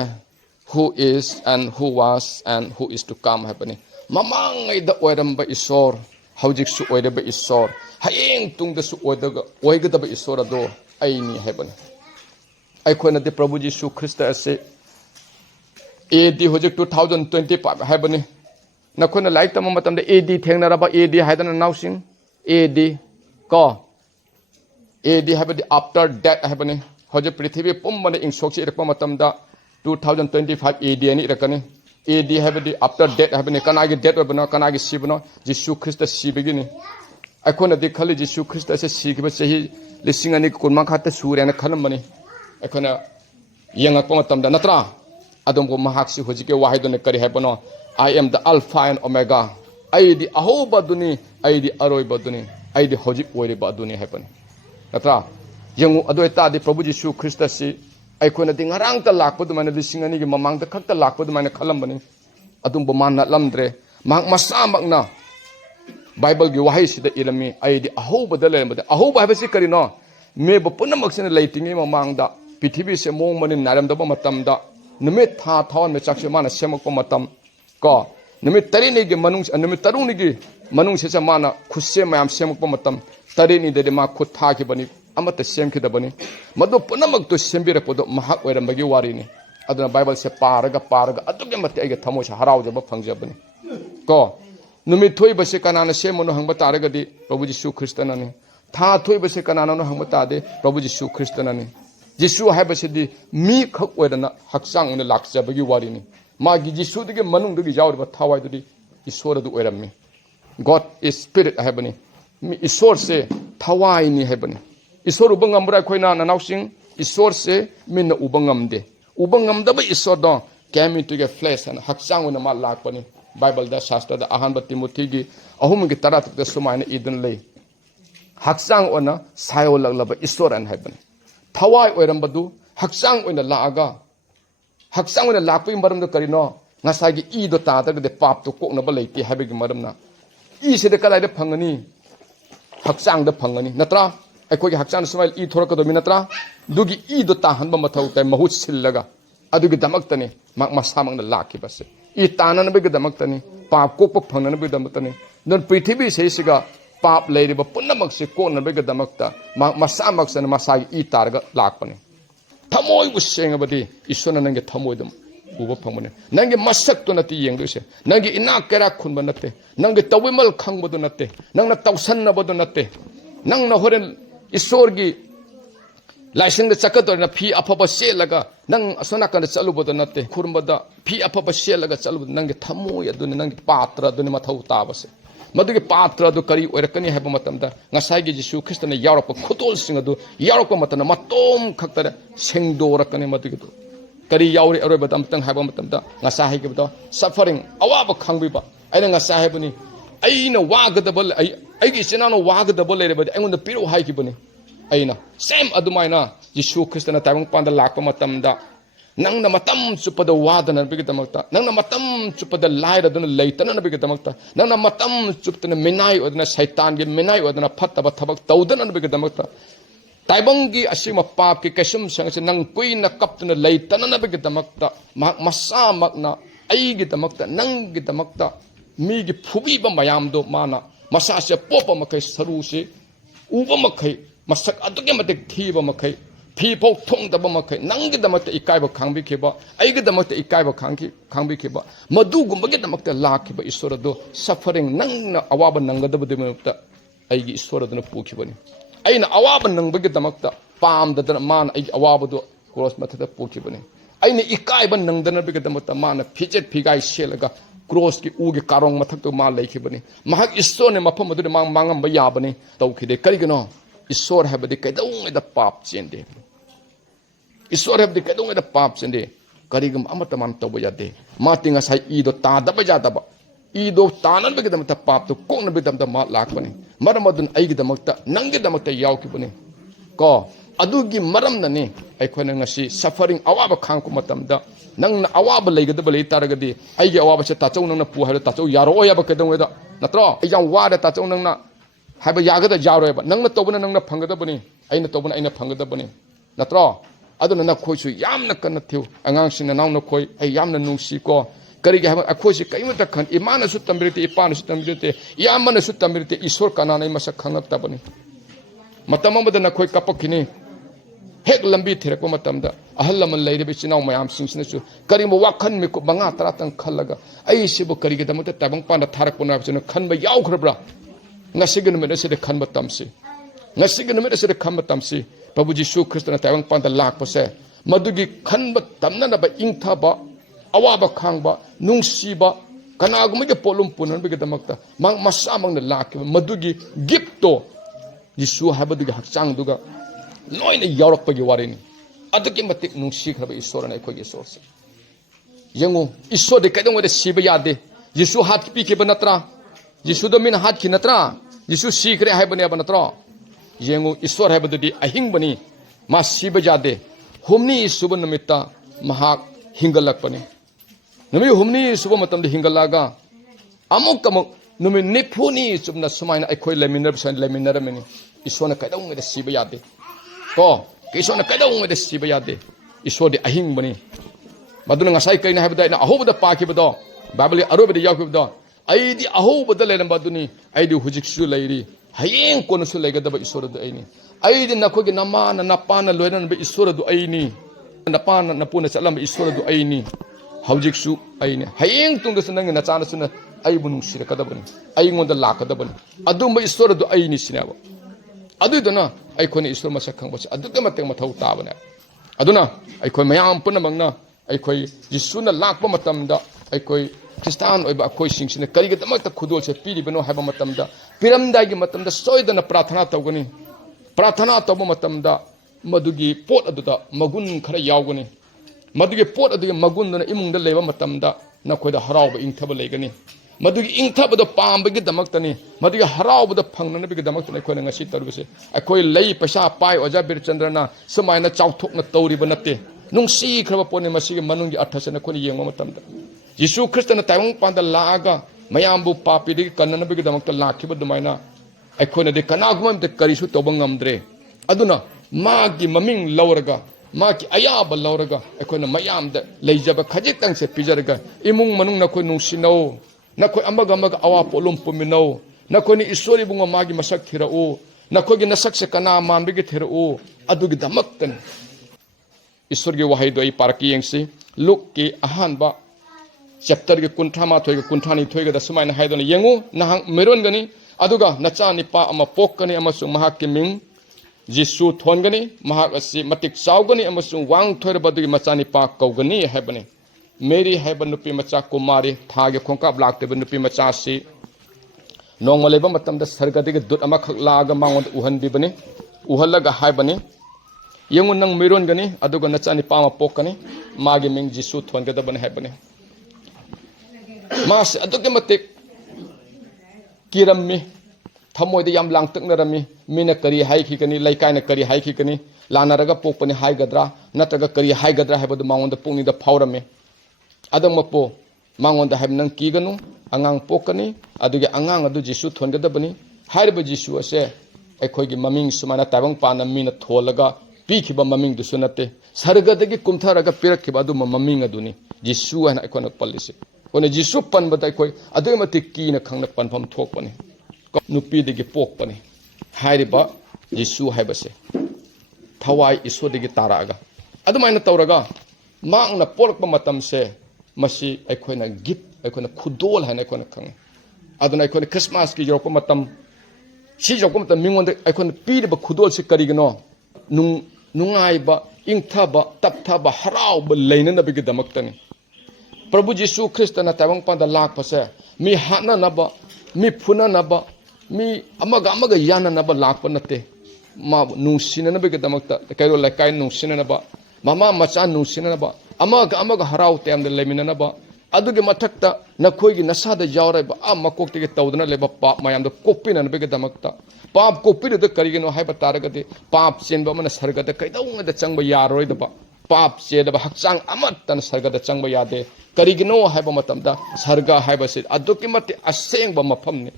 who is and who was and who is to come ꯍꯥꯏꯕꯅꯤ ꯃꯃꯥꯡꯉꯩꯗ ꯑꯣꯏꯔꯝꯕ ꯏꯁꯣꯔ ꯍꯧꯖꯤꯛꯁꯨ ꯑꯣꯏꯔꯤꯕ ꯏꯁꯣꯔ ꯍꯌꯦꯡ ꯇꯨꯡꯗꯁꯨ ꯑꯣꯏꯒꯗꯕ ꯏꯁꯣꯔ ꯑꯗꯣ ꯑꯩꯅꯤ ꯍꯥꯏꯕꯅꯤ ꯑꯩꯈꯣꯏꯅꯗꯤ ꯄ꯭ꯔꯚꯨ ꯖꯤꯁꯨ ꯈ꯭ꯔꯤꯁꯇ ꯑꯁꯤ AD ꯍꯧꯖꯤꯛ 2025 ꯍꯥꯏꯕꯅꯤ ꯅꯈꯣꯏꯅ ꯂꯥꯏꯔꯤꯛ ꯇꯝꯕ ꯃꯇꯝꯗ AD ꯊꯦꯡꯅꯔꯕ AD ꯍꯥꯏꯗꯅ ꯅꯥꯎꯁꯤꯡ AD ꯀꯣ AD ꯍꯥꯏꯕꯗꯤ after death ꯍꯥꯏꯕꯅꯤ ꯍꯧꯖꯤꯛ ꯄ꯭ꯔꯤꯊꯤꯕꯤ ꯄꯨꯝꯕꯗ ꯏꯪꯁꯣꯛꯁꯤ ꯏꯔꯛꯄ ꯃꯇꯝꯗ 2025 AD ꯑꯅꯤ 이ꯔꯛꯀꯅꯤ AD ꯍꯥꯏꯕꯗꯤ after death ꯍꯥꯏꯕꯅꯤ ꯀꯅꯥꯒꯤ death ꯑꯣꯏꯕꯅꯣ ꯀꯅꯥꯒꯤ ꯁꯤꯕꯅꯣ ꯖꯤꯁꯨ ꯈ꯭ꯔꯤꯁꯇ ꯁꯤꯕꯒꯤꯅꯤ ꯑꯩꯈꯣꯏꯅꯗꯤ ꯈꯜꯂꯤ ꯖꯤꯁꯨ ꯈ꯭ꯔꯤꯁꯇ ꯑꯁꯤ ꯁꯤꯈꯤꯕ ꯆꯍꯤ 2020 ꯁꯨꯔꯦꯅ ꯈꯜꯂꯝꯕꯅꯤ ꯑꯩꯈꯣꯏꯅ ꯌꯦꯡꯉꯛꯄ ꯃꯇꯝꯗ ꯅꯠꯇ꯭ꯔꯥ ꯑꯗꯨꯝꯕꯨ ꯃꯍꯥꯛꯁꯤ ꯍꯧꯖꯤꯛꯀꯤ ꯋꯥꯍꯩꯗꯨꯅ ꯀꯔꯤ ꯍꯥꯏꯕꯅꯣ I am the Alpha and Omega ꯑꯩꯗꯤ ꯑꯍꯧꯕ ꯑꯗꯨꯅꯤ ꯑꯩꯗꯤ ꯑꯔꯣꯏꯕ ꯑꯗꯨꯅꯤ ꯑꯩꯗꯤ ꯍꯧꯖꯤꯛ ꯑꯣꯏꯔꯤꯕ ꯑꯗꯨꯅꯤ ꯍꯥꯏꯕꯅꯤ ꯅꯠꯇ꯭ꯔꯥ ꯌꯦꯡꯉꯨ ꯑꯗꯨ ꯑꯣꯏꯇꯥꯔꯗꯤ ꯄ꯭ꯔꯚꯨ ꯖꯤꯁꯨ ꯈ꯭ꯔꯤꯁꯇꯁꯤ ꯑꯩꯈꯣꯏꯅꯗꯤ ꯉꯔꯥꯡꯇ ꯂꯥꯛꯄ ꯑꯗꯨꯃꯥꯏꯅ 2000ꯒꯤ ꯃꯃꯥꯡꯗ ꯈꯛꯇ ꯂꯥꯛꯄ ꯑꯗꯨꯃꯥꯏꯅ ꯈꯜꯂꯝꯕꯅꯤ ꯑꯗꯨꯝꯕ ꯃꯥ ꯅꯠꯂꯝꯗ꯭ꯔꯦ ꯃꯍꯥꯛ ꯃꯁꯥꯃꯛꯅ ꯕꯥꯏꯕꯜꯒꯤ ꯋꯥꯍꯩꯁꯤꯗ ꯏꯔꯝꯃꯤ ꯑꯩꯗꯤ ꯑꯍꯧꯕꯗ ꯂꯩꯔꯝꯕꯗ ꯑꯍꯧꯕ ꯍꯥꯏꯕꯁꯤ ꯀꯔꯤꯅೋ ꯃꯤꯑꯣꯏꯕ ꯄꯨꯝꯅꯃꯛꯁꯤꯅ ꯂꯩꯇ꯭ꯔꯤꯉꯩ ꯃꯃꯥꯡꯗ ꯄ꯭ꯔꯤꯊꯤꯕꯤꯁꯦ ꯃꯑꯣꯡ ꯃꯔꯤꯟ ꯅꯥꯏꯔꯝꯗꯕ ꯃꯇꯝꯗ ꯅꯨꯃꯤꯠ ꯊꯥ ꯊꯋꯥꯟꯃꯤꯆꯥꯛꯁꯦ ꯃꯥꯅ ꯁꯦꯝꯃꯛꯄ ꯃꯇꯝ ꯀꯣ ꯅꯨꯃꯤꯠ 9ꯅꯤꯒꯤ ꯃꯅꯨꯡꯁꯤꯗ ꯃꯥꯅ ꯈꯨꯠꯁꯦꯝ ꯃꯌꯥꯝ ꯁꯦꯝꯃꯛꯄ ꯃꯇꯝ 9ꯅꯤꯗꯗꯤ ꯃꯥ ꯈꯨꯠ ꯊꯥꯈꯤꯕꯅꯤ ꯑꯃꯠꯇ ꯁꯦꯝꯈꯤꯗꯕꯅꯤ ꯃꯗꯨ ꯄꯨꯝꯅꯃꯛꯇꯨ ꯁꯦꯝꯕꯤꯔꯛꯄꯗꯣ ꯃꯍꯥꯛ ꯑꯣꯏꯔꯝꯕꯒꯤ ꯋꯥꯔꯤꯅꯤ ꯑꯗꯨꯅ ꯕꯥꯏꯕꯜꯁꯦ ꯄꯥꯔꯒ ꯑꯗꯨꯛꯀꯤ ꯃꯇꯤꯛ ꯑꯩꯒꯤ ꯊꯃꯣꯏꯁꯦ ꯍꯔꯥꯎꯖꯕ ꯐꯪꯖꯕꯅꯤ ꯀꯣ ꯅꯨꯃꯤꯠ ꯊꯣꯛꯏꯕꯁꯤ ꯀꯅꯥꯅ ꯁꯦꯝꯕꯅꯣ ꯍꯪꯕ ꯇꯥꯔꯒꯗꯤ ꯄ꯭ꯔꯚꯨ ꯖꯤꯁꯨ ꯈ꯭ꯔꯤꯁꯇꯅꯅꯤ ꯊꯥ ꯊꯣꯛꯏꯕꯁꯤ ꯀꯅꯥꯅꯣ ꯍꯪꯕ ꯇꯥꯔꯗꯤ ꯄ꯭ꯔꯚꯨ ꯖꯤꯁꯨ ꯈ꯭ꯔꯤꯁꯇꯅꯅꯤ ꯖꯤꯁꯨ ꯍꯥꯏꯕꯁꯤꯗꯤ ꯃꯤ ꯈꯛ ꯑꯣꯏꯗꯅ ꯍꯛꯆꯥꯡ ꯑꯣꯏꯅ ꯂꯥꯛꯆꯕꯒꯤ ꯋꯥꯔꯤꯅꯤ ꯃꯥꯒꯤ ꯖꯤꯁꯨꯗꯒꯤ ꯃꯅꯨꯡꯗꯒꯤ ꯌꯥꯎꯔꯤꯕ ꯊꯋꯥꯏꯗꯨꯗꯤ ꯏꯁꯣꯔ ꯑꯗꯨ ꯑꯣꯏꯔꯝꯃꯤ God is spirit ꯍꯥꯏꯕꯅꯤ ꯏꯁꯣꯔꯁꯦ ꯊꯋꯥꯏꯅꯤ ꯍꯥꯏꯕꯅꯤ ꯏꯁꯣꯔ ꯎꯕ ꯉꯝꯕ꯭ꯔꯥ ꯑꯩꯈꯣꯏꯅ ꯅꯅꯥꯎꯁꯤꯡ ꯏꯁꯣꯔꯁꯦ ꯃꯤꯠꯅ ꯎꯕ ꯉꯝꯗꯦ ꯎꯕ ꯉꯝꯗꯕ ꯏꯁꯣꯔꯗꯣ came into the flesh ꯍꯥꯏꯅ ꯍꯛꯆꯥꯡ ꯑꯣꯏꯅ ꯃꯥ ꯂꯥꯛꯄꯅꯤ ꯕꯥꯏꯕꯜꯗ ꯁꯥꯁꯇ꯭ꯔꯗ ꯑꯍꯥꯟꯕ ꯇꯤꯃꯣꯊꯤꯒꯤ 3:13 ꯁꯨꯃꯥꯏꯅ ꯏꯗꯨꯅ ꯂꯩ ꯍꯛꯆꯥꯡ ꯑꯣꯏꯅ ꯁꯥꯌꯣꯜꯂꯛꯂꯕ ꯏꯁꯣꯔ ꯑꯅ ꯍꯥꯏꯕꯅꯤ ꯊꯋꯥꯏ ꯑꯣꯏꯔꯝꯕꯗꯨ ꯍꯛꯆꯥꯡ ꯑꯣꯏꯅ ꯂꯥꯛꯑꯒ ꯍꯛꯆꯥꯡ ꯑꯣꯏꯅ ꯂꯥꯛꯄꯒꯤ ꯃꯔꯝꯗ ꯀꯔꯤꯅꯣ ꯉꯁꯥꯏꯒꯤ ꯏꯗꯣ ꯇꯥꯗ꯭ꯔꯒꯗꯤ ꯄꯥꯞꯇꯣ ꯀꯣꯛꯅꯕ ꯂꯩꯇꯦ ꯍꯥꯏꯕꯒꯤ ꯃꯔꯝꯅ ꯏꯁꯤꯗ ꯀꯗꯥꯏꯗ ꯐꯪꯒꯅꯤ ꯍꯛꯆꯥꯡꯗ ꯐꯪꯒꯅꯤ ꯅꯠꯇ꯭ꯔꯥ ꯑꯩꯈꯣꯏꯒꯤ ꯍꯛꯆꯥꯡꯗ ꯁꯨꯃꯥꯏꯅ ꯏ ꯊꯣꯔꯛꯀꯗꯕꯅꯤ ꯅꯠꯇ꯭ꯔꯥ ꯑꯗꯨꯒꯤ ꯏꯗꯣ ꯇꯥꯍꯟꯕ ꯃꯊꯧ ꯇꯥꯏ ꯃꯍꯨꯠ ꯁꯤꯜꯂꯒ ꯑꯗꯨꯒꯤꯗꯃꯛꯇꯅꯤ ꯃꯁꯥꯃꯛꯅ ꯂꯥꯛꯈꯤꯕꯁꯦ ꯏ ꯇꯥꯅꯅꯕꯒꯤꯗꯃꯛꯇꯅꯤ ꯄꯥꯞ ꯀꯣꯛꯄ ꯐꯪꯅꯅꯕꯒꯤꯗꯃꯛꯇꯅꯤ ꯑꯗꯨꯅ ꯄ꯭ꯔꯤꯊꯤꯕꯤꯁꯤꯒ ꯄꯥꯞ ꯂꯩꯔꯤꯕ ꯄꯨꯝꯅꯃꯛꯁꯤ ꯀꯣꯛꯅꯕꯒꯤꯗꯃꯛꯇ ꯃꯁꯥꯃꯛꯁꯤꯅ ꯃꯁꯥꯒꯤ ꯏ ꯇꯥꯔꯒ ꯂꯥꯛꯄꯅꯤ ꯊꯃꯣꯏꯕꯨ ꯁꯦꯡꯉꯕꯗꯤ ꯏꯁꯣꯔꯅ ꯅꯪꯒꯤ ꯊꯃꯣꯏꯗ ꯎꯕ ꯐꯪꯕꯅꯤ ꯅꯪꯒꯤ ꯃꯁꯛꯇꯨ ꯅꯠꯇꯦ ꯌꯦꯡꯗꯣꯏꯁꯦ ꯅꯪꯒꯤ ꯏꯅꯥꯛ ꯀꯩꯔꯥꯛ ꯈꯨꯟꯕ ꯅꯠꯇꯦ ꯅꯪꯒꯤ ꯇꯧꯕꯤꯃꯜ ꯈꯪꯕꯗꯨ ꯅꯠꯇꯦ ꯅꯪꯅ ꯇꯧꯁꯟꯅꯕꯗꯨ ꯅꯠꯇꯦ ꯅꯪꯅ ꯍꯣꯔꯦꯟ ꯏꯁꯣꯔꯒꯤ ꯂꯥꯏꯁꯪꯗ ꯆꯠꯀꯗꯧꯔꯤꯅ ꯐꯤ ꯑꯐꯕ ꯁꯦꯠꯂꯒ ꯅꯪ ꯑꯁꯣꯝ ꯅꯥꯀꯟꯗ ꯆꯠꯂꯨꯕꯗ ꯅꯠꯇꯦ ꯈꯨꯔꯨꯝꯕꯗ ꯐꯤ ꯑꯐꯕ ꯁꯦꯠꯂꯒ ꯆꯠꯂꯨꯕꯗ ꯅꯪꯒꯤ ꯊꯃꯣꯏ ꯑꯗꯨꯅꯤ ꯅꯪꯒꯤ ꯄꯥꯇ꯭ꯔ ꯑꯗꯨꯅꯤ ꯃꯊꯧ ꯇꯥꯕꯁꯦ ꯃꯗꯨꯒꯤ ꯄꯥꯇ꯭ꯔ ꯑꯗꯨ ꯀꯔꯤ ꯑꯣꯏꯔꯛꯀꯅꯤ ꯍꯥꯏꯕ ꯃꯇꯝꯗ ꯉꯁꯥꯏꯒꯤ ꯖꯤꯁꯨ ꯈ꯭ꯔꯤꯁꯇꯅ ꯌꯥꯎꯔꯛꯄ ꯈꯨꯗꯣꯜꯁꯤꯡ ꯑꯗꯨ ꯌꯥꯎꯔꯛꯄ ꯃꯇꯝꯗ ꯃꯇꯣꯝ ꯈꯛꯇꯗ ꯁꯦꯡꯗꯣꯔꯛꯀꯅꯤ ꯃꯗꯨꯒꯤꯗꯨ ꯀꯔꯤ ꯌꯥꯎꯔꯤ ꯑꯔꯣꯏꯕꯗ ꯑꯃꯇꯪ ꯍꯥꯏꯕ ꯃꯇꯝꯗ ꯉꯁꯥꯏ ꯍꯥꯏꯈꯤꯕꯗꯣ ꯁꯐꯔꯤꯡ ꯑꯋꯥꯕ ꯈꯪꯕꯤꯕ ꯑꯩꯅꯉꯁꯥꯏ ꯍꯥꯏꯕꯅꯤ ꯑꯩꯅ ꯋꯥꯒꯗꯕ ꯑꯩꯒꯤ ꯏꯆꯤꯟ ꯏꯅꯥꯎꯅ ꯋꯥꯒꯗꯕ ꯂꯩꯔꯕꯗꯤ ꯑꯩꯉꯣꯟꯗ ꯄꯤꯔꯛꯎ ꯍꯥꯏꯈꯤꯕꯅꯤ ꯑꯩꯅ ꯁꯦꯝ ꯑꯗꯨꯃꯥꯏꯅ ꯖꯤꯁꯨ ꯈ꯭ꯔꯤꯁꯇꯅ ꯇꯥꯏꯕꯪꯄꯥꯟꯗ ꯂꯥꯛꯄ ꯃꯇꯝꯗ ꯅꯪꯅ ꯃꯇꯝ ꯆꯨꯞꯄꯗ ꯋꯥꯗꯅꯕꯒꯤꯗꯃꯛꯇ ꯅꯪꯅ ꯃꯇꯝ ꯆꯨꯞꯄꯗ ꯂꯥꯏꯔꯗꯨꯅ ꯂꯩꯇꯅꯕꯒꯤꯗꯃꯛꯇ ꯅꯪꯅ ꯃꯇꯝ ꯆꯨꯞꯇꯅ ꯃꯤꯅꯥꯏ ꯑꯣꯏꯗꯅ ꯁꯩꯇꯥꯟꯒꯤ ꯃꯤꯅꯥꯏ ꯑꯣꯏꯗꯅ ꯐꯠꯇꯕ ꯊꯕꯛ ꯇꯧꯗꯅꯕꯒꯤꯗꯃꯛꯇ ꯇꯥꯏꯕꯪꯒꯤ ꯑꯁꯤꯒꯨꯝꯕ ꯄꯥꯞꯀꯤ ꯀꯩꯁꯨꯝꯁꯤꯡ ꯑꯁꯤ ꯅꯪ ꯀꯨꯏꯅ ꯀꯞꯇꯨꯅ ꯂꯩꯇꯅꯕꯒꯤꯗꯃꯛꯇ ꯃꯍꯥꯛ ꯃꯁꯥꯃꯛꯅ ꯑꯩꯒꯤꯗꯃꯛꯇ ꯅꯪꯒꯤꯗꯃꯛꯇ ꯃꯤꯒꯤ ꯐꯨꯕꯤꯕ ꯃꯌꯥꯝꯗꯣ ꯃꯥꯅ ꯃꯁꯥꯁꯦ ꯄꯣꯞꯄ ꯃꯈꯩ ꯁꯔꯨꯁꯤ ꯎꯕ ꯃꯈꯩ ꯃꯁꯛ ꯑꯗꯨꯛꯀꯤ ꯃꯇꯤꯛ ꯊꯤꯕ ꯃꯈꯩ ꯐꯤꯐꯥꯎ ꯊꯣꯡꯗꯕ ꯃꯈꯩ ꯅꯪꯒꯤꯗꯃꯛꯇ ꯏꯀꯥꯏꯕ ꯈꯥꯡꯕꯤꯈꯤꯕ ꯑꯩꯒꯤꯗꯃꯛꯇ ꯏꯀꯥꯏꯕ ꯈꯥꯡꯕꯤꯈꯤꯕ ꯃꯗꯨꯒꯨꯝꯕꯒꯤꯗꯃꯛꯇ ꯂꯥꯛꯈꯤꯕ ꯏꯁꯣꯔ ꯑꯗꯣ ꯁꯐꯔꯤꯡ ꯅꯪꯅ ꯑꯋꯥꯕ ꯅꯪꯒꯗꯕꯒꯤꯗꯃꯛꯇ ꯑꯩꯒꯤ ꯏꯁꯣꯔ ꯑꯗꯨꯅ ꯄꯨꯈꯤꯕꯅꯤ ꯑꯩꯅ ꯑꯋꯥꯕ ꯅꯪꯕꯒꯤꯗꯃꯛꯇ ꯄꯥꯝꯗꯗꯅ ꯃꯥꯅ ꯑꯩꯒꯤ ꯑꯋꯥꯕꯗꯣ ꯀ꯭ꯔꯣꯁ ꯃꯊꯛꯇ ꯄꯨꯈꯤꯕꯅꯤ ꯑꯩꯅ ꯏꯀꯥꯏꯕ ꯅꯪꯗꯅꯕꯒꯤꯗꯃꯛꯇ ꯃꯥꯅ ꯐꯤꯖꯦꯠ ꯐꯤꯒꯥꯏ ꯁꯦꯠꯂꯒ ꯀ꯭ꯔꯣꯁꯀꯤ ꯎꯒꯤ ꯀꯥꯔꯣꯡ ꯃꯊꯛꯇ ꯃꯥ ꯂꯩꯈꯤꯕꯅꯤ ꯃꯍꯥꯛ ꯏꯁꯣꯔꯅ ꯃꯐꯝ ꯑꯗꯨꯗ ꯃꯥ ꯃꯥꯡꯉꯝꯕ ꯌꯥꯕꯅꯤ ꯇꯧꯈꯤꯗꯦ ꯀꯔꯤꯒꯤꯅꯣ ꯏꯁꯣꯔ ꯍꯥꯏꯕꯗꯤ ꯀꯩꯗꯧꯉꯩꯗ ꯄꯥꯞ ꯆꯦꯟꯗꯦ ꯏꯁꯣꯔ ꯍꯥꯏꯕꯗꯤ ꯀꯩꯗꯧꯉꯩꯗ ꯄꯥꯞ ꯆꯦꯟꯗꯦ ꯀꯔꯤꯒꯨꯝꯕ ꯑꯃꯠꯇ ꯃꯥꯅ ꯇꯧꯕ ꯌꯥꯗꯦ ꯃꯥꯗꯤ ꯉꯁꯥꯏ ꯏꯗꯣ ꯇꯥꯗꯕ ꯌꯥꯗꯕ ꯏꯗꯣ ꯇꯥꯅꯕꯒꯤꯗꯃꯛꯇ ꯄꯥꯞꯇꯣ ꯀꯣꯛꯅꯕꯒꯤꯗꯃꯛꯇ ꯃꯥ ꯂꯥꯛꯄꯅꯤ ꯃꯔꯝ ꯑꯗꯨꯅ ꯑꯩꯒꯤꯗꯃꯛꯇ ꯅꯪꯒꯤꯗꯃꯛꯇ ꯌꯥꯎꯈꯤꯕꯅꯤ ꯀꯣ ꯑꯗꯨꯒꯤ ꯃꯔꯝꯅꯅꯤ ꯑꯩꯈꯣꯏꯅ ꯉꯁꯤꯁꯐꯔꯤꯡ ꯑꯋꯥꯕ ꯈꯥꯡꯉꯛꯄ ꯃꯇꯝꯗ ꯅꯪꯅ ꯑꯋꯥꯕ ꯂꯩꯒꯗꯕ ꯂꯩ ꯇꯥꯔꯒꯗꯤ ꯑꯩꯒꯤ ꯑꯋꯥꯕꯁꯦ ꯇꯥꯆꯧ ꯅꯪꯅ ꯄꯨ ꯍꯥꯏꯔ ꯇꯥꯆꯧ ꯌꯥꯔꯛꯑꯣꯏ ꯍꯥꯏꯕ ꯀꯩꯗꯧꯉꯩꯗ ꯅꯠꯇ꯭ꯔꯣ ꯑꯩ ꯌꯥꯝ ꯋꯥꯔꯦ ꯇꯥꯆꯧ ꯅꯪꯅ ꯍꯥꯏꯕ ꯌꯥꯒꯗ ꯌꯥꯔꯣꯏꯕ ꯅꯪꯅ ꯇꯧꯕꯅ ꯅꯪꯅ ꯐꯪꯒꯗꯕꯅꯤ ꯑꯩꯅ ꯇꯧꯕꯅ ꯑꯩꯅ ꯐꯪꯒꯗꯕꯅꯤ ꯅꯠꯇ꯭ꯔꯣ ꯑꯗꯨꯅ ꯅꯈꯣꯏꯁꯨ ꯌꯥꯝꯅ ꯀꯟꯅ ꯊꯤꯌꯨ ꯑꯉꯥꯡꯁꯤꯡ ꯅꯅꯥꯎ ꯅꯈꯣꯏ ꯑꯩ ꯌꯥꯝꯅ ꯅꯨꯡꯁꯤꯀꯣ ꯀꯔꯤꯒꯤ ꯍꯥꯏꯕ ꯑꯩꯈꯣꯏꯁꯤ ꯀꯔꯤꯃꯇ ꯈꯟ ꯏꯃꯥꯅꯁꯨ ꯇꯝꯕꯤꯔꯛꯇꯦ ꯏꯄꯥꯅꯁꯨ ꯇꯝꯕꯤꯔꯛꯇꯦ ꯏꯌꯥꯝꯕꯅꯁꯨ ꯇꯝꯕꯤꯔꯛꯇꯦ ꯏꯁꯣꯔ ꯀꯅꯥꯅ ꯑꯩ ꯃꯁꯛ ꯈꯪꯉꯛꯇꯕꯅꯤ ꯃꯇꯝ ꯑꯃꯗ ꯅꯈꯣꯏ ꯀꯞꯄꯛꯈꯤꯅꯤ ꯍꯦꯛ ꯂꯝꯕꯤ ꯊꯤꯔꯛꯄ ꯃꯇꯝꯗ ꯑꯍꯜ ꯂꯃꯟ ꯂꯩꯔꯤꯕ ꯏꯆꯤꯜ ꯏꯅꯥꯎ ꯃꯌꯥꯝꯁꯤꯡꯁꯤꯅꯁꯨ ꯀꯔꯤꯒꯨꯝꯕ ꯋꯥꯈꯜ ꯃꯤꯀꯨꯞ 5-10 ꯈꯜꯂꯒ ꯑꯩꯁꯤꯕꯨ ꯀꯔꯤꯒꯤꯗꯃꯛꯇ ꯇꯥꯏꯕꯪꯄꯥꯟꯗ ꯊꯥꯔꯛꯄꯅꯣ ꯍꯥꯏꯕꯁꯤꯅ ꯈꯟꯕ ꯌꯥꯎꯈ꯭ꯔꯕ꯭ꯔꯥ ꯉꯁꯤꯒꯤ ꯅꯨꯃꯤꯠ ꯑꯁꯤꯗ ꯈꯟꯕ ꯇꯝꯁꯤ ꯉꯁꯤꯒꯤ ꯅꯨꯃꯤꯠ ꯑꯁꯤꯗ ꯈꯟꯕ ꯇꯝꯁꯤ ꯄ꯭ꯔꯚꯨ ꯖꯤꯁꯨ ꯈ꯭ꯔꯤꯁꯇꯅ ꯇꯥꯏꯕꯪꯄꯥꯟꯗ ꯂꯥꯛꯄꯁꯦ ꯃꯗꯨꯒꯤ ꯈꯟꯕ ꯇꯝꯅꯅꯕ ꯏꯪꯊꯕ ꯑꯋꯥꯕ ꯈꯥꯡꯕ ꯅꯨꯡꯁꯤꯕ ꯀꯅꯥꯒꯨꯝꯕꯒꯤ ꯄꯣꯠꯂꯨꯝ ꯄꯨꯅꯕꯒꯤꯗꯃꯛꯇ ꯃꯁꯥꯃꯛꯅ ꯂꯥꯛꯈꯤꯕ ꯃꯗꯨꯒꯤ ꯒꯤꯐꯇꯣ ꯖꯤꯁꯨ ꯍꯥꯏꯕꯗꯨꯒꯤ ꯍꯛꯆꯥꯡꯗꯨꯒ ꯂꯣꯏꯅ ꯌꯥꯎꯔꯛꯄꯒꯤ ꯋꯥꯔꯤꯅꯤ ꯑꯗꯨꯛꯀꯤ ꯃꯇꯤꯛ ꯅꯨꯡꯁꯤꯈ꯭ꯔꯕ ꯏꯁꯣꯔꯅ ꯑꯩꯈꯣꯏꯒꯤ ꯏꯁꯣꯔꯁꯦ ꯌꯦꯡꯉꯨ ꯏꯁꯣꯔꯗꯤ ꯀꯩꯗꯧꯉꯩꯗ ꯁꯤꯕ ꯌꯥꯗꯦ ꯖꯤꯁꯨ ꯍꯥꯠꯄꯤꯈꯤꯕ ꯅꯠꯇ꯭ꯔꯥ ꯖꯤꯁꯨꯗ ꯃꯤꯅ ꯍꯥꯠꯈꯤ ꯅꯠꯇ꯭ꯔꯥ ꯖꯤꯁꯨ ꯁꯤꯈ꯭ꯔꯦ ꯍꯥꯏꯕꯅꯦꯕ ꯅꯠꯇ꯭ꯔꯣ ꯌꯦꯡꯉꯨ ꯏꯁꯣꯔ ꯍꯥꯏꯕꯗꯨꯗꯤ ꯑꯍꯤꯡꯕꯅꯤ ꯃꯥ ꯁꯤꯕ ꯌꯥꯗꯦ ꯍꯨꯝꯅꯤ ꯁꯨꯕ ꯅꯨꯃꯤꯠꯇ ꯃꯍꯥꯛ ꯍꯤꯡꯒꯠꯂꯛꯄꯅꯤ ꯅꯨꯃꯤꯠ ꯍꯨꯝꯅꯤ ꯁꯨꯕ ꯃꯇꯝꯗ ꯍꯤꯡꯒꯠꯂꯛꯑꯒ ꯑꯃꯨꯛ ꯅꯨꯃꯤꯠ 90ꯅꯤ ꯆꯨꯝꯅ ꯁꯨꯃꯥꯏꯅ ꯑꯩꯈꯣꯏ ꯂꯩꯃꯤꯟꯅꯔꯝꯃꯤꯅꯤ ꯏꯁꯣꯔꯅ ꯀꯩꯗꯧꯉꯩꯗ ꯁꯤꯕ ꯌꯥꯗꯦ ꯀꯣ ꯏꯁꯣꯔꯅ ꯀꯩꯗꯧꯉꯩꯗ ꯁꯤꯕ ꯌꯥꯗꯦ ꯏꯁꯣꯔꯗꯤ ꯑꯍꯤꯡꯕꯅꯤ ꯃꯗꯨꯅ ꯉꯁꯥꯏ ꯀꯩꯅꯣ ꯍꯥꯏꯕꯗ ꯑꯩꯅ ꯑꯍꯧꯕꯗ ꯄꯥꯈꯤꯕꯗꯣ ꯕꯥꯏꯕꯜꯒꯤ ꯑꯔꯣꯏꯕꯗ ꯌꯥꯎꯈꯤꯕꯗꯣ ꯑꯩꯗꯤ ꯑꯍꯧꯕꯗ ꯂꯩꯔꯝꯕ ꯑꯗꯨꯅꯤ ꯑꯩꯗꯤ ꯍꯧꯖꯤꯛꯁꯨ ꯂꯩꯔꯤ ꯍꯌꯦꯡ ꯀꯣꯟꯅꯁꯨ ꯂꯩꯒꯗꯕ ꯏꯁꯣꯔ ꯑꯗꯨ ꯑꯩꯅꯤ ꯑꯩꯗꯤ ꯅꯈꯣꯏꯒꯤ ꯅꯃꯥꯅ ꯅꯄꯥꯅ ꯂꯣꯏꯅꯔꯝꯕ ꯏꯁꯣꯔ ꯑꯗꯨ ꯑꯩꯅꯤ ꯅꯄꯥꯅ ꯅꯄꯨꯅ ꯆꯠꯂꯝꯕ ꯏꯁꯣꯔ ꯑꯗꯨ ꯑꯩꯅꯤ ꯍꯧꯖꯤꯛꯁꯨ ꯑꯩꯅꯤ ꯍꯌꯦꯡ ꯇꯨꯡꯗꯁꯨ ꯅꯪꯒꯤ ꯅꯆꯥꯅꯁꯨꯅ ꯑꯩꯕꯨ ꯅꯨꯡꯁꯤꯔꯛꯀꯗꯕꯅꯤ ꯑꯩꯉꯣꯟꯗ ꯂꯥꯛꯀꯗꯕꯅꯤ ꯑꯗꯨꯝꯕ ꯏꯁꯣꯔ ꯑꯗꯨ ꯑꯩꯅꯤ ꯁꯤꯅꯦꯕ ꯑꯗꯨꯏꯗꯨꯅ ꯑꯩꯈꯣꯏꯅ ꯏꯁꯣꯔ ꯃꯁꯛ ꯈꯪꯕꯁꯤ ꯑꯗꯨꯛꯀꯤ ꯃꯇꯤꯛ ꯃꯊꯧ ꯇꯥꯕꯅꯦ ꯑꯗꯨꯅ ꯑꯩꯈꯣꯏ ꯃꯌꯥꯝ ꯄꯨꯝꯅꯃꯛꯅ ꯑꯩꯈꯣꯏ ꯖꯤꯁꯨꯅ ꯂꯥꯛꯄ ꯃꯇꯝꯗ ꯑꯩꯈꯣꯏ ꯈ꯭ꯔꯤꯁꯇꯥꯟ ꯑꯣꯏꯕ ꯑꯩꯈꯣꯏꯁꯤꯡꯁꯤꯅ ꯀꯔꯤꯒꯤꯗꯃꯛꯇ ꯈꯨꯗꯣꯜꯁꯦ ꯄꯤꯔꯤꯕꯅꯣ ꯍꯥꯏꯕ ꯃꯇꯝꯗ ꯄꯤꯔꯝꯗꯥꯏꯒꯤ ꯃꯇꯝꯗ ꯁꯣꯏꯗꯅ ꯄ꯭ꯔꯥꯊꯅꯥ ꯇꯧꯒꯅꯤ ꯄ꯭ꯔꯥꯊꯅꯥ ꯇꯧꯕ ꯃꯇꯝꯗ ꯃꯗꯨꯒꯤ ꯄꯣꯠ ꯑꯗꯨꯗ ꯃꯒꯨꯟ ꯈꯔ ꯌꯥꯎꯒꯅꯤ ꯃꯗꯨꯒꯤ ꯄꯣꯠ ꯑꯗꯨꯒꯤ ꯃꯒꯨꯟꯗꯨꯅ ꯏꯃꯨꯡꯗ ꯂꯩꯕ ꯃꯇꯝꯗ ꯅꯈꯣꯏꯗ ꯍꯔꯥꯎꯕ ꯏꯪꯊꯕ ꯂꯩꯒꯅꯤ ꯃꯗꯨꯒꯤ ꯏꯪꯊꯕꯗꯣ ꯄꯥꯝꯕꯒꯤꯗꯃꯛꯇꯅꯤ ꯃꯗꯨꯒꯤ ꯍꯔꯥꯎꯕꯗ ꯐꯪꯅꯅꯕꯒꯤꯗꯃꯛꯇꯅꯤ ꯑꯩꯈꯣꯏꯅ ꯉꯁꯤ ꯇꯧꯔꯤꯕꯁꯦ ꯑꯩꯈꯣꯏ ꯂꯩ ꯄꯩꯁꯥ ꯄꯥꯏ ꯑꯣꯖꯥ ꯕꯤꯔꯆꯟꯗ꯭ꯔꯅ ꯁꯨꯃꯥꯏꯅ ꯆꯥꯎꯊꯣꯛꯅ ꯇꯧꯔꯤꯕ ꯅꯠꯇꯦ ꯅꯨꯡꯁꯤꯈ꯭ꯔꯕ ꯄꯣꯠꯅꯤ ꯃꯁꯤꯒꯤ ꯃꯅꯨꯡꯒꯤ ꯑꯔꯊꯁꯦ ꯑꯩꯈꯣꯏꯅ ꯌꯦꯡꯕ ꯃꯇꯝꯗ ꯌꯤꯁꯨ ꯈ꯭ꯔꯤꯁꯇꯅ ꯇꯥꯏꯕꯪꯄꯥꯟꯗ ꯂꯥꯛꯑꯒ ꯃꯌꯥꯝꯕꯨ ꯄꯥꯄꯤꯗꯒꯤ ꯀꯟꯅꯅꯕꯒꯤꯗꯃꯛꯇ ꯂꯥꯛꯈꯤꯕ ꯑꯗꯨꯃꯥꯏꯅ ꯑꯩꯈꯣꯏꯅꯗꯤ ꯀꯅꯥꯒꯨꯝꯕ ꯑꯃꯇ ꯀꯔꯤꯁꯨ ꯇꯧꯕ ꯉꯝꯗ꯭ꯔꯦ ꯑꯗꯨꯅ ꯃꯥꯒꯤ ꯃꯃꯤꯡ ꯂꯧꯔꯒ ꯃꯥꯒꯤ ꯑꯌꯥꯕ ꯂꯧꯔꯒ ꯑꯩꯈꯣꯏꯅ ꯃꯌꯥꯝꯗ ꯂꯩꯖꯕ ꯈꯖꯤꯛꯇꯪꯁꯦ ꯄꯤꯖꯔꯒ ꯏꯃꯨꯡ ꯃꯅꯨꯡ ꯅꯈꯣꯏ ꯅꯨꯡꯁꯤꯅꯧ ꯅꯈꯣꯏ ꯑꯃꯒ ꯑꯋꯥ ꯄꯣꯠꯂꯨꯝ ꯄꯨꯃꯤꯟꯅꯧ ꯅꯈꯣꯏꯅ ꯏꯁꯣꯔ ꯏꯕꯨꯡꯉꯣ ꯃꯥꯒꯤ ꯃꯁꯛ ꯊꯤꯔꯛꯎ ꯅꯈꯣꯏꯒꯤ ꯅꯁꯛꯁꯦ ꯀꯅꯥ ꯃꯥꯟꯕꯒꯤ ꯊꯤꯔꯛꯎ ꯑꯗꯨꯒꯤꯗꯃꯛꯇꯅꯤ ꯏꯁꯣꯔꯒꯤ ꯋꯥꯍꯩꯗꯣ ꯑꯩ ꯄꯥꯔꯛꯀꯤ ꯌꯦꯡꯁꯤ ꯂꯨꯛꯀꯤ ꯑꯍꯥꯟꯕ ꯆꯦꯞꯇꯔꯒꯤ 38ꯒ 32ꯒꯗ ꯁꯨꯃꯥꯏꯅ ꯍꯥꯏꯗꯨꯅ ꯌꯦꯡꯉꯨ ꯅꯍꯥꯛ ꯃꯤꯔꯣꯟꯒꯅꯤ ꯑꯗꯨꯒ ꯅꯆꯥ ꯅꯤꯄꯥ ꯑꯃ ꯄꯣꯛꯀꯅꯤ ꯑꯃꯁꯨꯡ ꯃꯍꯥꯛꯀꯤ ꯃꯤꯡ ꯖꯤꯁꯨ ꯊꯣꯟꯒꯅꯤ ꯃꯍꯥꯛ ꯑꯁꯤ ꯃꯇꯤꯛ ꯆꯥꯎꯒꯅꯤ ꯑꯃꯁꯨꯡ ꯋꯥꯡꯊꯣꯏꯔꯕ ꯑꯗꯨꯒꯤ ꯃꯆꯥꯅꯤꯄꯥ ꯀꯧꯒꯅꯤ ꯍꯥꯏꯕꯅꯤ ꯃꯦꯔꯤ ꯍꯥꯏꯕ ꯅꯨꯄꯤ ꯃꯆꯥ ꯀꯨꯃꯥꯔꯤ ꯊꯥꯒꯤ ꯈꯣꯡꯀꯥꯞ ꯂꯥꯛꯇꯕ ꯅꯨꯄꯤ ꯃꯆꯥꯁꯤ ꯅꯣꯡꯃ ꯂꯩꯕ ꯃꯇꯝꯗ ꯁꯔꯒꯗꯒꯤ ꯗꯨꯠ ꯑꯃꯈꯛ ꯂꯥꯛꯑꯒ ꯃꯉꯣꯟꯗ ꯎꯍꯟꯕꯤꯕꯅꯤ ꯎꯍꯜꯂꯒ ꯍꯥꯏꯕꯅꯤ ꯌꯦꯡꯉꯨ ꯅꯪ ꯃꯤꯔꯣꯟꯒꯅꯤ ꯑꯗꯨꯒ ꯅꯆꯥꯅꯤꯄꯥ ꯑꯃ ꯄꯣꯛꯀꯅꯤ ꯃꯥꯒꯤ ꯃꯤꯡ ꯖꯤꯁꯨ ꯊꯣꯟꯒꯗꯕꯅꯤ ꯍꯥꯏꯕꯅꯤ ꯃꯥꯁꯤ ꯑꯗꯨꯛꯀꯤ ꯃꯇꯤꯛ ꯀꯤꯔꯝꯃꯤ ꯊꯃꯣꯏꯗ ꯌꯥꯝ ꯂꯥꯡꯇꯛꯅꯔꯝꯃꯤ ꯃꯤꯅ ꯀꯔꯤ ꯍꯥꯏꯈꯤꯒꯅꯤ ꯂꯩꯀꯥꯏꯅ ꯀꯔꯤ ꯍꯥꯏꯈꯤꯒꯅꯤ ꯂꯥꯟꯅꯔꯒ ꯄꯣꯛꯄꯅꯤ ꯍꯥꯏꯒꯗ꯭ꯔꯥ ꯅꯠꯇ꯭ꯔꯒ ꯀꯔꯤ ꯍꯥꯏꯒꯗ꯭ꯔꯥ ꯍꯥꯏꯕꯗꯨ ꯃꯉꯣꯟꯗ ꯄꯨꯛꯅꯤꯡꯗ ꯐꯥꯎꯔꯝꯃꯤ ꯑꯗꯨꯃꯛꯄꯨ ꯃꯉꯣꯟꯗ ꯍꯥꯏꯕ ꯅꯪ ꯀꯤꯒꯅꯨ ꯑꯉꯥꯡ ꯄꯣꯛꯀꯅꯤ ꯑꯗꯨꯒꯤ ꯑꯉꯥꯡ ꯑꯗꯨ ꯖꯤꯁꯨ ꯊꯣꯟꯒꯗꯕꯅꯤ ꯍꯥꯏꯔꯤꯕ ꯖꯤꯁꯨ ꯑꯁꯦ ꯑꯩꯈꯣꯏꯒꯤ ꯃꯃꯤꯡ ꯁꯨꯃꯥꯏꯅ ꯇꯥꯏꯕꯪꯄꯥꯟꯅ ꯃꯤꯅ ꯊꯣꯜꯂꯒ ꯄꯤꯈꯤꯕ ꯃꯃꯤꯡꯗꯨꯁꯨ ꯅꯠꯇꯦ ꯁꯔꯒꯗꯒꯤ ꯀꯨꯝꯊꯔꯒ ꯄꯤꯔꯛꯈꯤꯕ ꯑꯗꯨꯝꯕ ꯃꯃꯤꯡ ꯑꯗꯨꯅꯤ ꯖꯤꯁꯨ ꯍꯥꯏꯅ ꯑꯩꯈꯣꯏꯅ ꯄꯜꯂꯤꯁꯤ ꯑꯩꯈꯣꯏꯅ ꯖꯤꯁꯨ ꯄꯟꯕꯗ ꯑꯩꯈꯣꯏ ꯑꯗꯨꯛꯀꯤ ꯃꯇꯤꯛ ꯀꯤꯅ ꯈꯪꯅ ꯄꯟꯐꯝ ꯊꯣꯛꯄꯅꯤ ꯅꯨꯄꯤꯗꯒꯤ ꯄꯣꯛꯄꯅꯤ ꯍꯥꯏꯔꯤꯕ ꯖꯤꯁꯨ ꯍꯥꯏꯕꯁꯦ ꯊꯋꯥꯏ ꯏꯁꯣꯔꯗꯒꯤ ꯇꯥꯔꯛꯑꯒ ꯑꯗꯨꯃꯥꯏꯅ ꯇꯧꯔꯒ ꯃꯥꯡꯅ ꯄꯣꯛꯂꯛꯄ ꯃꯇꯝꯁꯦ ꯃꯁꯤ ꯑꯩꯈꯣꯏꯅ ꯒꯤꯐ ꯑꯩꯈꯣꯏꯅ ꯈꯨꯗꯣꯜ ꯍꯥꯏꯅ ꯑꯩꯈꯣꯏꯅ ꯈꯪꯉꯤ ꯑꯗꯨꯅ ꯑꯩꯈꯣꯏꯅ ꯈ꯭ꯔꯤꯁꯃꯥꯁꯀꯤ ꯌꯧꯔꯛꯄ ꯃꯇꯝ ꯁꯤ ꯌꯧꯔꯛꯄ ꯃꯇꯝ ꯃꯤꯉꯣꯟꯗ ꯑꯩꯈꯣꯏꯅ ꯄꯤꯔꯤꯕ ꯈꯨꯗꯣꯜꯁꯤ ꯀꯔꯤꯒꯤꯅꯣ ꯅꯨꯡꯉꯥꯏꯕ ꯏꯪꯊꯕ ꯇꯞꯊꯕ ꯍꯔꯥꯎꯕ ꯂꯩꯅꯅꯕꯒꯤꯗꯃꯛꯇꯅꯤ प्रभु जीशु ख्रिस्त न ताइबंग पादा लाख पसे मी हाना नबा मी फुना नबा मी अमगा याना नबा लाख प नते मा नुसिना नबे के दमकता कैरो लकाय नुसिना नबा ममा मचा नुसिना नबा अमगा हराव तेम दे लेमिना नबा अदुगे मथक्ता नखोइगी नसादा यावराइबा मकोक्तिगे तौदना लेबा पाप मयाम दो कोपिना नबे के दमकता पाप कोपिदो करिगिनो हाइबा तारगदे पाप चेनबा मन सरगदा कैदौंगदा चंगबा यारोइदबा पाप चेदबा हक्चांग अमतन सरगदा चंगबा यादे करिगिनो हाइबा मतमदा सरगा हाइबसे अदुकी मते असेंगबा मफमने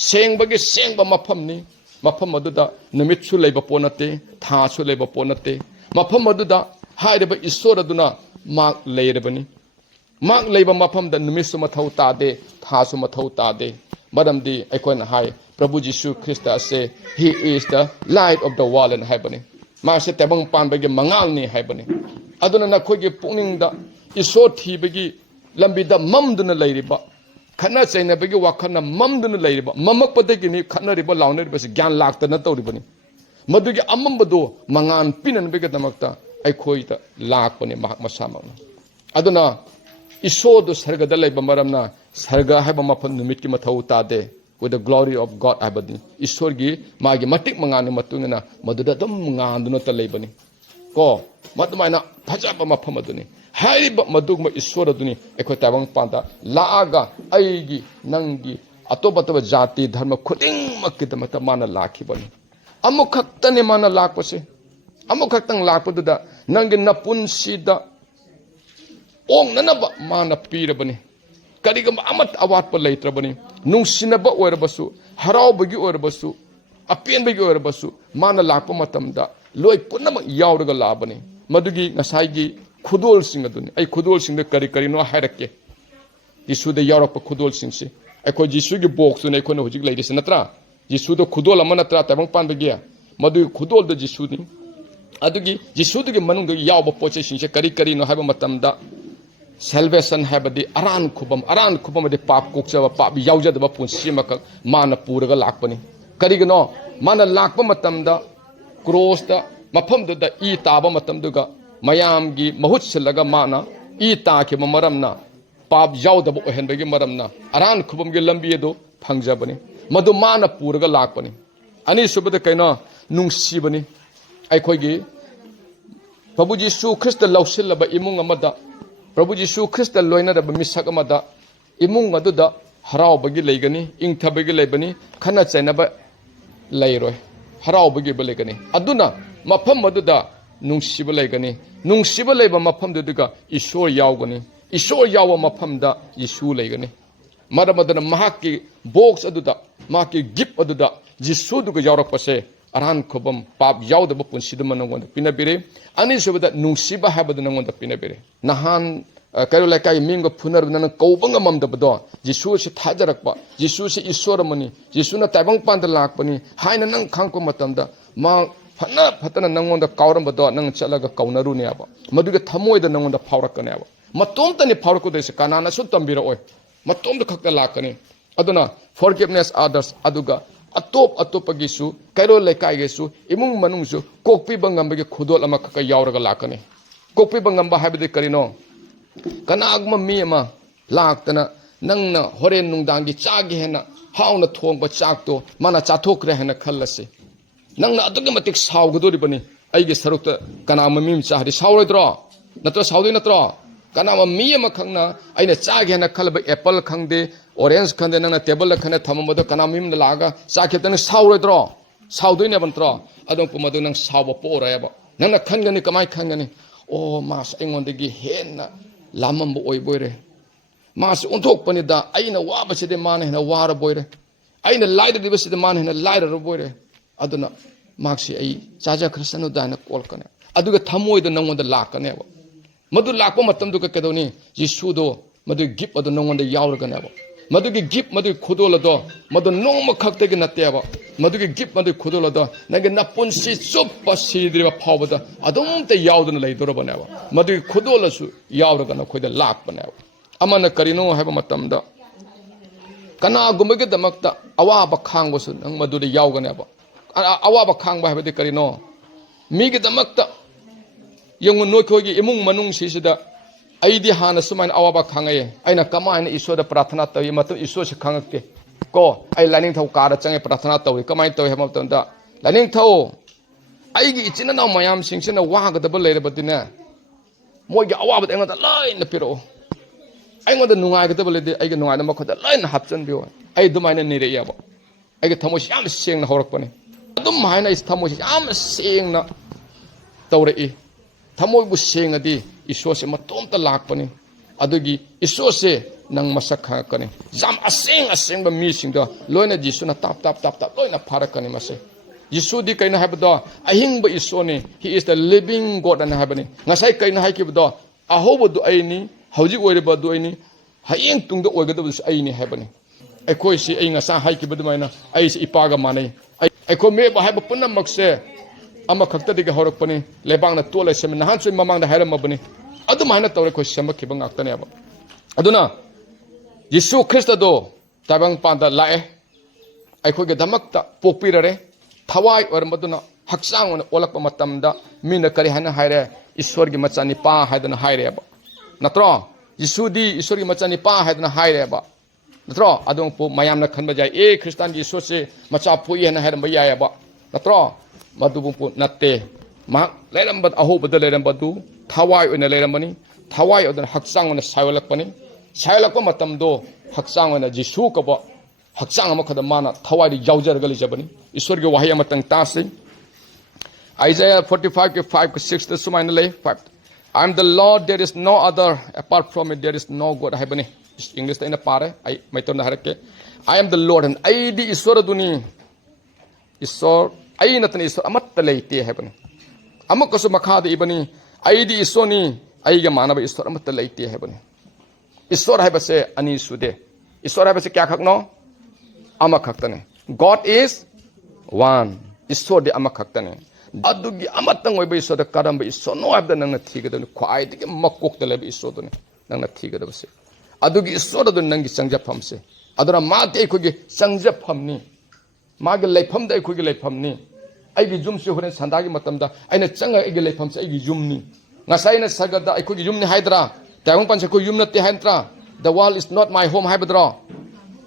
सेंगबगे सेंगबा मफमनी मफम अदुदा नुमितसु लेबा पोनते थासु लेबा पोनते मफम अदुदा हाइरबा ईश्वर अदुना माक लेरबनी माक लेबा मफमदा नुमितसु मथौ तादे थासु मथौ तादे मरमदी अखोना हाइ प्रभु जीशु ख्रिस्ट असे ही is the light of the world एन हाइबनी मासे तेबंग पानबगे मंगालनी हाइबनी अदुना नखोगे पुनिंगदा ईश्वर थीबगी लंबीदा ममदुना लेरिबा खन्ना चैनबगी वाखना ममदुना लेरिबा ममकपदगिनी खन्नरिबा लाउनरिबसे ज्ञान लाक्तना तौरिबनी मदुगी अममबदो मंगान पिननबगे दमकता अखोइदा लाकपने महक मसामना अदुना ईश्वरदो सर्गदा लेबा मरमना सर्ग हाइबा मफन नुमितकी मथौ तादे with the glory of God हाइबदी ईश्वरगी मागी मटिक मंगान मतुना मदुदा दम मंगानदुना त लेबनी को मदमाइना फजाबा मफम अदुनी हाइरिबा मदुगमा ईश्वर अदुनी एखो ताइबंग पादा लागा अइगी नंगी अतोप अतोप जाति धर्म खुदिंग मक्किदमता माना लाखिबनी अमुखक्तने माना लाकपसे अमुखक्तंग लाकपदुदा नंगी नपुंसीदा ओंगननबा माना पीरबनी करिगम अमत अवाटप लेत्रबनी नुंसिनबा ओरबसु हरावबगी ओरबसु अपेनबगी ओरबसु माना लाकप मतमदा लोय पुनमक यावरगा लाबनी मदुगी ngसाइगी खुदोल सिंग अदुनी आई खुदोल सिंग द करि करिनो हायरके जिसु द यावरप खुदोल सिंग से अखो जिसु गी बॉक्स ने अखो हुजिक लेदिस नत्रा जिसु द खुदोल अम नत्रा तबंग पानबगी मदुगी खुदोल द जिसु नि अदुगी जिसु दगी मनुंग द यावब पोचे सिंग से करि करिनो हायब मतमदा salvation हाइबदी अरान खुबम दे पाप कोक्चब पाप यावजदब पुंसी मक माना पूरगा लाकपनी करिगनो माना लाकप मतमदा क्रॉस द मफम द ई ताब मतमदुगा मयाम गी महुत सिलगा माना ई ताके मरमना पाप यावदब ओहनबगी मरमना अरान खुबम गे लंबी दो फंगजबनी मदु माना पूरगा लाकपनी अनि सुबद कैनो नुंसीबनी अखोगी प्रभु जीशु ख्रिस्त लौसिलबा इमुंग अमदा प्रभु जीशु ख्रिस्त लोइनरब मिसक अमदा इमुंग अदुदा हरावबगी लेगनी इंगथबगी लेबनी खना चैनब लेरोय हरावबगी बलेगनी अदुना मफम अदुदा नुंसिब लेगनी नुंसिब लेबा मफम दुदुगा ईश्वर यावगनी ईश्वर याव मफमदा यीशु लेगनी मरमदन महाकी बॉक्स अदुदा माकी गिफ्ट अदुदा यीशु दुगा यावरकपसे अरान खुबम पाप यावदब पुंसिद मनंगोंद पिनबिरे अनि सुबदा नुंसिबा हाबद नंगोंद पिनबिरे नहान कैरो लाइकाई मिंग फुनर नन कौबंग ममदबदो यीशु से थाजरकपा यीशु से ईश्वर मनी यीशु न ताइबंग पांद लाकपनी हाइना नंग खांको मतमदा मा फना फतना नंगोंद कावरमबदो नंग चलगा कौनरुनेबा मदुगे थमोयद नंगोंद फावरकनेबा मतोमतनी फावरकोदेसे कानाना सु तंबिरओय मतोमद खक्ता लाकनी अदुना फॉरगिवनेस अदर्स अदुगा अतोप अतोपगीसु कैरो लेकाइगेसु इमुंग मनुंगसु कोकपी बंगंबगे खुदोल अमा खक यावरगा लाकने कोकपी बंगंबा हाबदे करिनो कनागम मी अमा लाक्तना नंगना होरेन नुंगदांगी चागे हेना हाउना थोंगबा चाकतो माना चाथोकरे हेना खल्लसे नंगना अदुगे मतिक सावगदोरिबनी अइगे सरुक्ता कनाम मीम चाहदि सावरोइद्रो नत्रो सावदोइ नत्रो कनाम मी अमा खंगना अइना चागे हेना खलब एप्पल खंगदे ऑरेंज खंदे नंगना टेबल खने थममदो कनाम मीम लागा चाखेतन सावरोइद्रो सावदोइने बंत्रो अदों पुमदो नंग सावब पोरायबा नंगना खंगनी कमाय खंगनी ओ मास अइंगोंदगी हेना लामम ओइबोइरे मास ओंथोकपनिदा अइना वाबसिदे माने हेना वारा बोइरे अइना लाइददिबसिदे माने हेना लाइररो बोइरे अदुना माक्सी अइ चाजा ख्रिस्तानु दाना कोलकने अदुगा थमोइद नंगोंदा लाकनेबा मदु लाकपो मतमदुगा केदोनी यीशुदो मदु गिफ्ट अदु नंगोंदा यावरगनेबा मदुगी गिफ्ट मदु खुदोलदो मदु नोंम खक्तगे नतेबा मदुगी गिफ्ट मदु खुदोलदो नगे नपुंसी चुप्प सिद्रिबा फावबदा अदुमते यावदन लेदोरबनेबा मदुगी खुदोलसु यावरगन खोइदा लाकपनेबा अमना करिनो हाइबा मतमदा ꯀꯅꯥꯒꯨꯝꯕꯒꯤꯗꯃꯛꯇ ꯑꯋꯥꯕ ꯈꯥꯡꯕꯁꯨ ꯅꯪ ꯃꯗꯨꯗ ꯌꯥꯎꯒꯅꯦꯕ ꯑꯋꯥꯕ ꯈꯥꯡꯕ ꯍꯥꯏꯕꯗꯤ ꯀꯔꯤꯅꯣ ꯃꯤꯒꯤꯗꯃꯛꯇ ꯌꯦꯡꯉꯨ ꯅꯣꯏꯈꯣꯏꯒꯤ ꯏꯃꯨꯡ ꯃꯅꯨꯡꯁꯤꯗ ꯑꯩꯗꯤ ꯍꯥꯟꯅ ꯁꯨꯃꯥꯏꯅ ꯑꯋꯥꯕ ꯈꯥꯡꯉꯛꯑꯦ ꯑꯩꯅ ꯀꯃꯥꯏꯅ ꯏꯁꯣꯔꯗ ꯄ꯭ꯔꯥꯊꯅꯥ ꯇꯧꯏ ꯃꯇꯨꯡ ꯏꯁꯣꯔꯁꯤ ꯈꯪꯉꯛꯇꯦ ꯀꯣ ꯑꯩ ꯂꯥꯏꯅꯤꯡꯊꯧ ꯀꯥꯗ ꯆꯪꯉꯦ ꯄ꯭ꯔꯥꯊꯅꯥ ꯇꯧꯏ ꯀꯃꯥꯏꯅ ꯇꯧꯏ ꯍꯥꯏꯕ ꯃꯇꯝꯗ ꯂꯥꯏꯅꯤꯡꯊꯧ ꯑꯩꯒꯤ ꯏꯆꯤꯟ ꯏꯅꯥꯎ ꯃꯌꯥꯝꯁꯤꯡꯁꯤꯅ ꯋꯥꯒꯗꯕ ꯂꯩꯔꯕꯗꯤꯅꯦ ꯃꯣꯏꯒꯤ ꯑꯋꯥꯕꯗ ꯑꯩꯉꯣꯟꯗ ꯂꯣꯏꯅ ꯄꯤꯔꯛꯑꯣ ꯑꯩꯉꯣꯟꯗ ꯅꯨꯡꯉꯥꯏꯒꯗꯕ ꯂꯩꯇꯦ ꯑꯩꯒꯤ ꯅꯨꯡꯉꯥꯏꯅꯕ ꯃꯈꯣꯏꯗ ꯂꯣꯏꯅ ꯍꯥꯞꯆꯤꯟꯕꯤꯌꯣ ꯑꯩ ꯑꯗꯨꯃꯥꯏꯅ ꯅꯤꯔꯛꯑꯦꯕ ꯑꯩꯒꯤ ꯊꯃꯣꯏꯁꯤ ꯌꯥꯝꯅ ꯁꯦꯡꯅ ꯍꯧꯔꯛꯄꯅꯤ ꯑꯗꯨꯝ ꯍꯥꯏꯅ ꯑꯩ ꯊꯃꯣꯏꯁꯤ ꯌꯥꯝꯅ ꯁꯦꯡꯅ ꯇꯧꯔꯛꯏ ꯊꯃꯣꯏꯕꯨ ꯁꯦꯡꯉꯗꯤ ꯏꯁꯣꯔꯁꯦ ꯃꯇꯣꯝꯇ ꯂꯥꯛꯄꯅꯤ ꯑꯗꯨꯒꯤ ꯏꯁꯣꯔꯁꯦ ꯅꯪ ꯃꯁꯛ ꯈꯪꯉꯛꯀꯅꯤ ꯌꯥꯝ ꯑꯁꯦꯡꯕ ꯃꯤꯁꯤꯡꯗꯣ ꯂꯣꯏꯅ ꯌꯤꯁꯨꯅ ꯇꯥꯞ ꯂꯣꯏꯅ ꯐꯥꯔꯛꯀꯅꯤ ꯃꯁꯦ ꯌꯤꯁꯨꯗꯤ ꯀꯩꯅꯣ ꯍꯥꯏꯕꯗꯣ ꯑꯍꯤꯡꯕ ꯏꯁꯣꯔꯅꯤ ꯍꯤ ꯏꯁ ꯗ ꯂꯤꯚꯤꯡ ꯒꯣꯗ ꯑꯅ ꯍꯥꯏꯕꯅꯤ ꯉꯁꯥꯏ ꯀꯩꯅꯣ ꯍꯥꯏꯈꯤꯕꯗꯣ ꯑꯍꯧꯕꯗꯨ ꯑꯩꯅꯤ ꯍꯧꯖꯤꯛ ꯑꯣꯏꯔꯤꯕꯗꯨ ꯑꯩꯅꯤ ꯍꯌꯦꯡ ꯇꯨꯡꯗ ꯑꯣꯏꯒꯗꯕꯗꯨꯁꯨ ꯑꯩꯅꯤ ꯍꯥꯏꯕꯅꯤ ꯑꯩꯈꯣꯏꯁꯤ ꯑꯩ ꯉꯁꯥꯏ ꯍꯥꯏꯈꯤꯕ ꯑꯗꯨꯃꯥꯏꯅ ꯑꯩꯁꯤ ꯏꯄꯥꯒ ꯃꯥꯟꯅꯩ ꯑꯩꯈꯣꯏ ꯃꯤꯑꯣꯏꯕ ꯍꯥꯏꯕ ꯄꯨꯝꯅꯃꯛꯁꯦ ꯑꯃꯈꯛꯇꯗꯒꯤ ꯍꯧꯔꯛꯄꯅꯤ ꯂꯩꯕꯥꯛꯅ ꯇꯣꯠꯂ ꯁꯦꯝꯃꯤ ꯅꯍꯥꯟꯁꯨ ꯃꯃꯥꯡꯗ ꯍꯥꯏꯔꯝꯃꯕꯅꯤ ꯑꯗꯨꯃꯥꯏꯅ ꯇꯧꯔꯦ ꯑꯩꯈꯣꯏ ꯁꯦꯝꯃꯛꯈꯤꯕ ꯉꯥꯛꯇꯅꯦꯕ ꯑꯗꯨꯅ ꯌꯤꯁꯨ ꯈ꯭ꯔꯤꯁꯇꯗꯣ ꯇꯥꯏꯕꯪꯄꯥꯟꯗ ꯂꯥꯛꯑꯦ ꯑꯩꯈꯣꯏꯒꯤꯗꯃꯛꯇ ꯄꯣꯛꯄꯤꯔꯔꯦ ꯊꯋꯥꯏ ꯑꯣꯏꯔꯝꯕꯗꯨꯅ ꯍꯛꯆꯥꯡ ꯑꯣꯏꯅ ꯑꯣꯜꯂꯛꯄ ꯃꯇꯝꯗ ꯃꯤꯅ ꯀꯔꯤ ꯍꯥꯏꯅ ꯍꯥꯏꯔꯦ ꯏꯁꯣꯔꯒꯤ ꯃꯆꯥꯅꯤꯄꯥ ꯍꯥꯏꯗꯅ ꯍꯥꯏꯔꯦꯕ ꯅꯠꯇ꯭ꯔꯣ ꯌꯤꯁꯨꯗꯤ ꯏꯁꯣꯔꯒꯤ ꯃꯆꯥꯅꯤꯄꯥ ꯍꯥꯏꯗꯅ ꯍꯥꯏꯔꯦꯕ ꯅꯠꯇ꯭ꯔꯣ ꯑꯗꯨ ꯃꯌꯥꯝꯅ ꯈꯟꯕ ꯌꯥꯏ ꯈ꯭ꯔꯤꯁꯇꯥꯟꯒꯤ ꯏꯁꯣꯔꯁꯦ ꯃꯆꯥ ꯄꯣꯛꯏ ꯍꯥꯏꯅ ꯍꯥꯏꯔꯝꯕ ꯌꯥꯏꯑꯕ ꯅꯠꯇ꯭ꯔꯣ ꯃꯗꯨꯕꯨ ꯅꯠꯇꯦ ꯃꯍꯥꯛ ꯂꯩꯔꯝꯕ ꯑꯍꯧꯕꯗ ꯂꯩꯔꯝꯕꯗꯨ ꯊꯋꯥꯏ ꯑꯣꯏꯅ ꯂꯩꯔꯝꯕꯅꯤ ꯊꯋꯥꯏ ꯑꯣꯏꯅ ꯍꯛꯆꯥꯡ ꯑꯣꯏꯅ ꯁꯥꯏꯌꯣꯜꯂꯛꯄꯅꯤ ꯁꯥꯏꯌꯣꯜꯂꯛꯄ ꯃꯇꯝꯗꯣ ꯍꯛꯆꯥꯡ ꯑꯣꯏꯅ ꯖꯤꯁꯨ ꯀꯧꯕ ꯍꯛꯆꯥꯡ ꯑꯃꯈꯛꯇ ꯃꯥꯅ ꯊꯋꯥꯏꯗ ꯌꯥꯎꯖꯔꯒ ꯂꯩꯖꯕꯅꯤ ꯏꯁꯣꯔꯒꯤ ꯋꯥꯍꯩ ꯑꯃꯇꯪ ꯇꯥꯁꯤ Isaiah 45:5-6 sumaina lay 5 I am the Lord there is no other apart from me there is no God haibani English ta ina pare ai maiton harake I am the Lord and I di isor aduni isor ai natani isor amatta leite haibani amakasu makha de ibani ai di isoni ai ga manaba isor amatta leite haibani isor haibase ani sude isor haibase kya khakno ama khaktane God is one isor de ama khaktane adugi amatang oiba isoda karamba isono abda nangna thigadani khwai digi makokta leba isoduni nangna thigadabase adugi isoda du nangi changjaphamse adura ma te khogi changjaphamni magi leifhamda khogi leifhamni aigi jumse horen sandagi matamda aina changa aigi leifhamse aigi jumni ngasaina sagada khogi jumni haidra taung panse ko yumna te haintra the world is not my home haibadra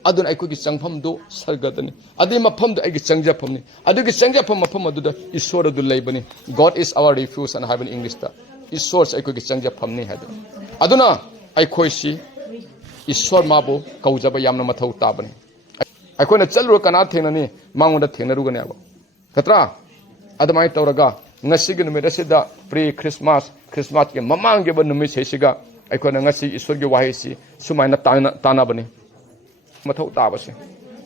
aduna aikogi changphamdu sargadani adi maphamdu aigi changjaphamni adugi changjaphammapham aduda isor adu leibani God is our refuge and have in English ta isor aikogi changjaphamni hadu aduna aikoisi isor mabu kaujaba yamna mathau tabani aikoina chalru kana thenani mangonda thenarugane aba katra adamai tawraga ngasigi numit asida pre Christmas ke mamangge ba numit sesiga aikoina ngasi isorgi wahisi sumaina tanabani mathau tabase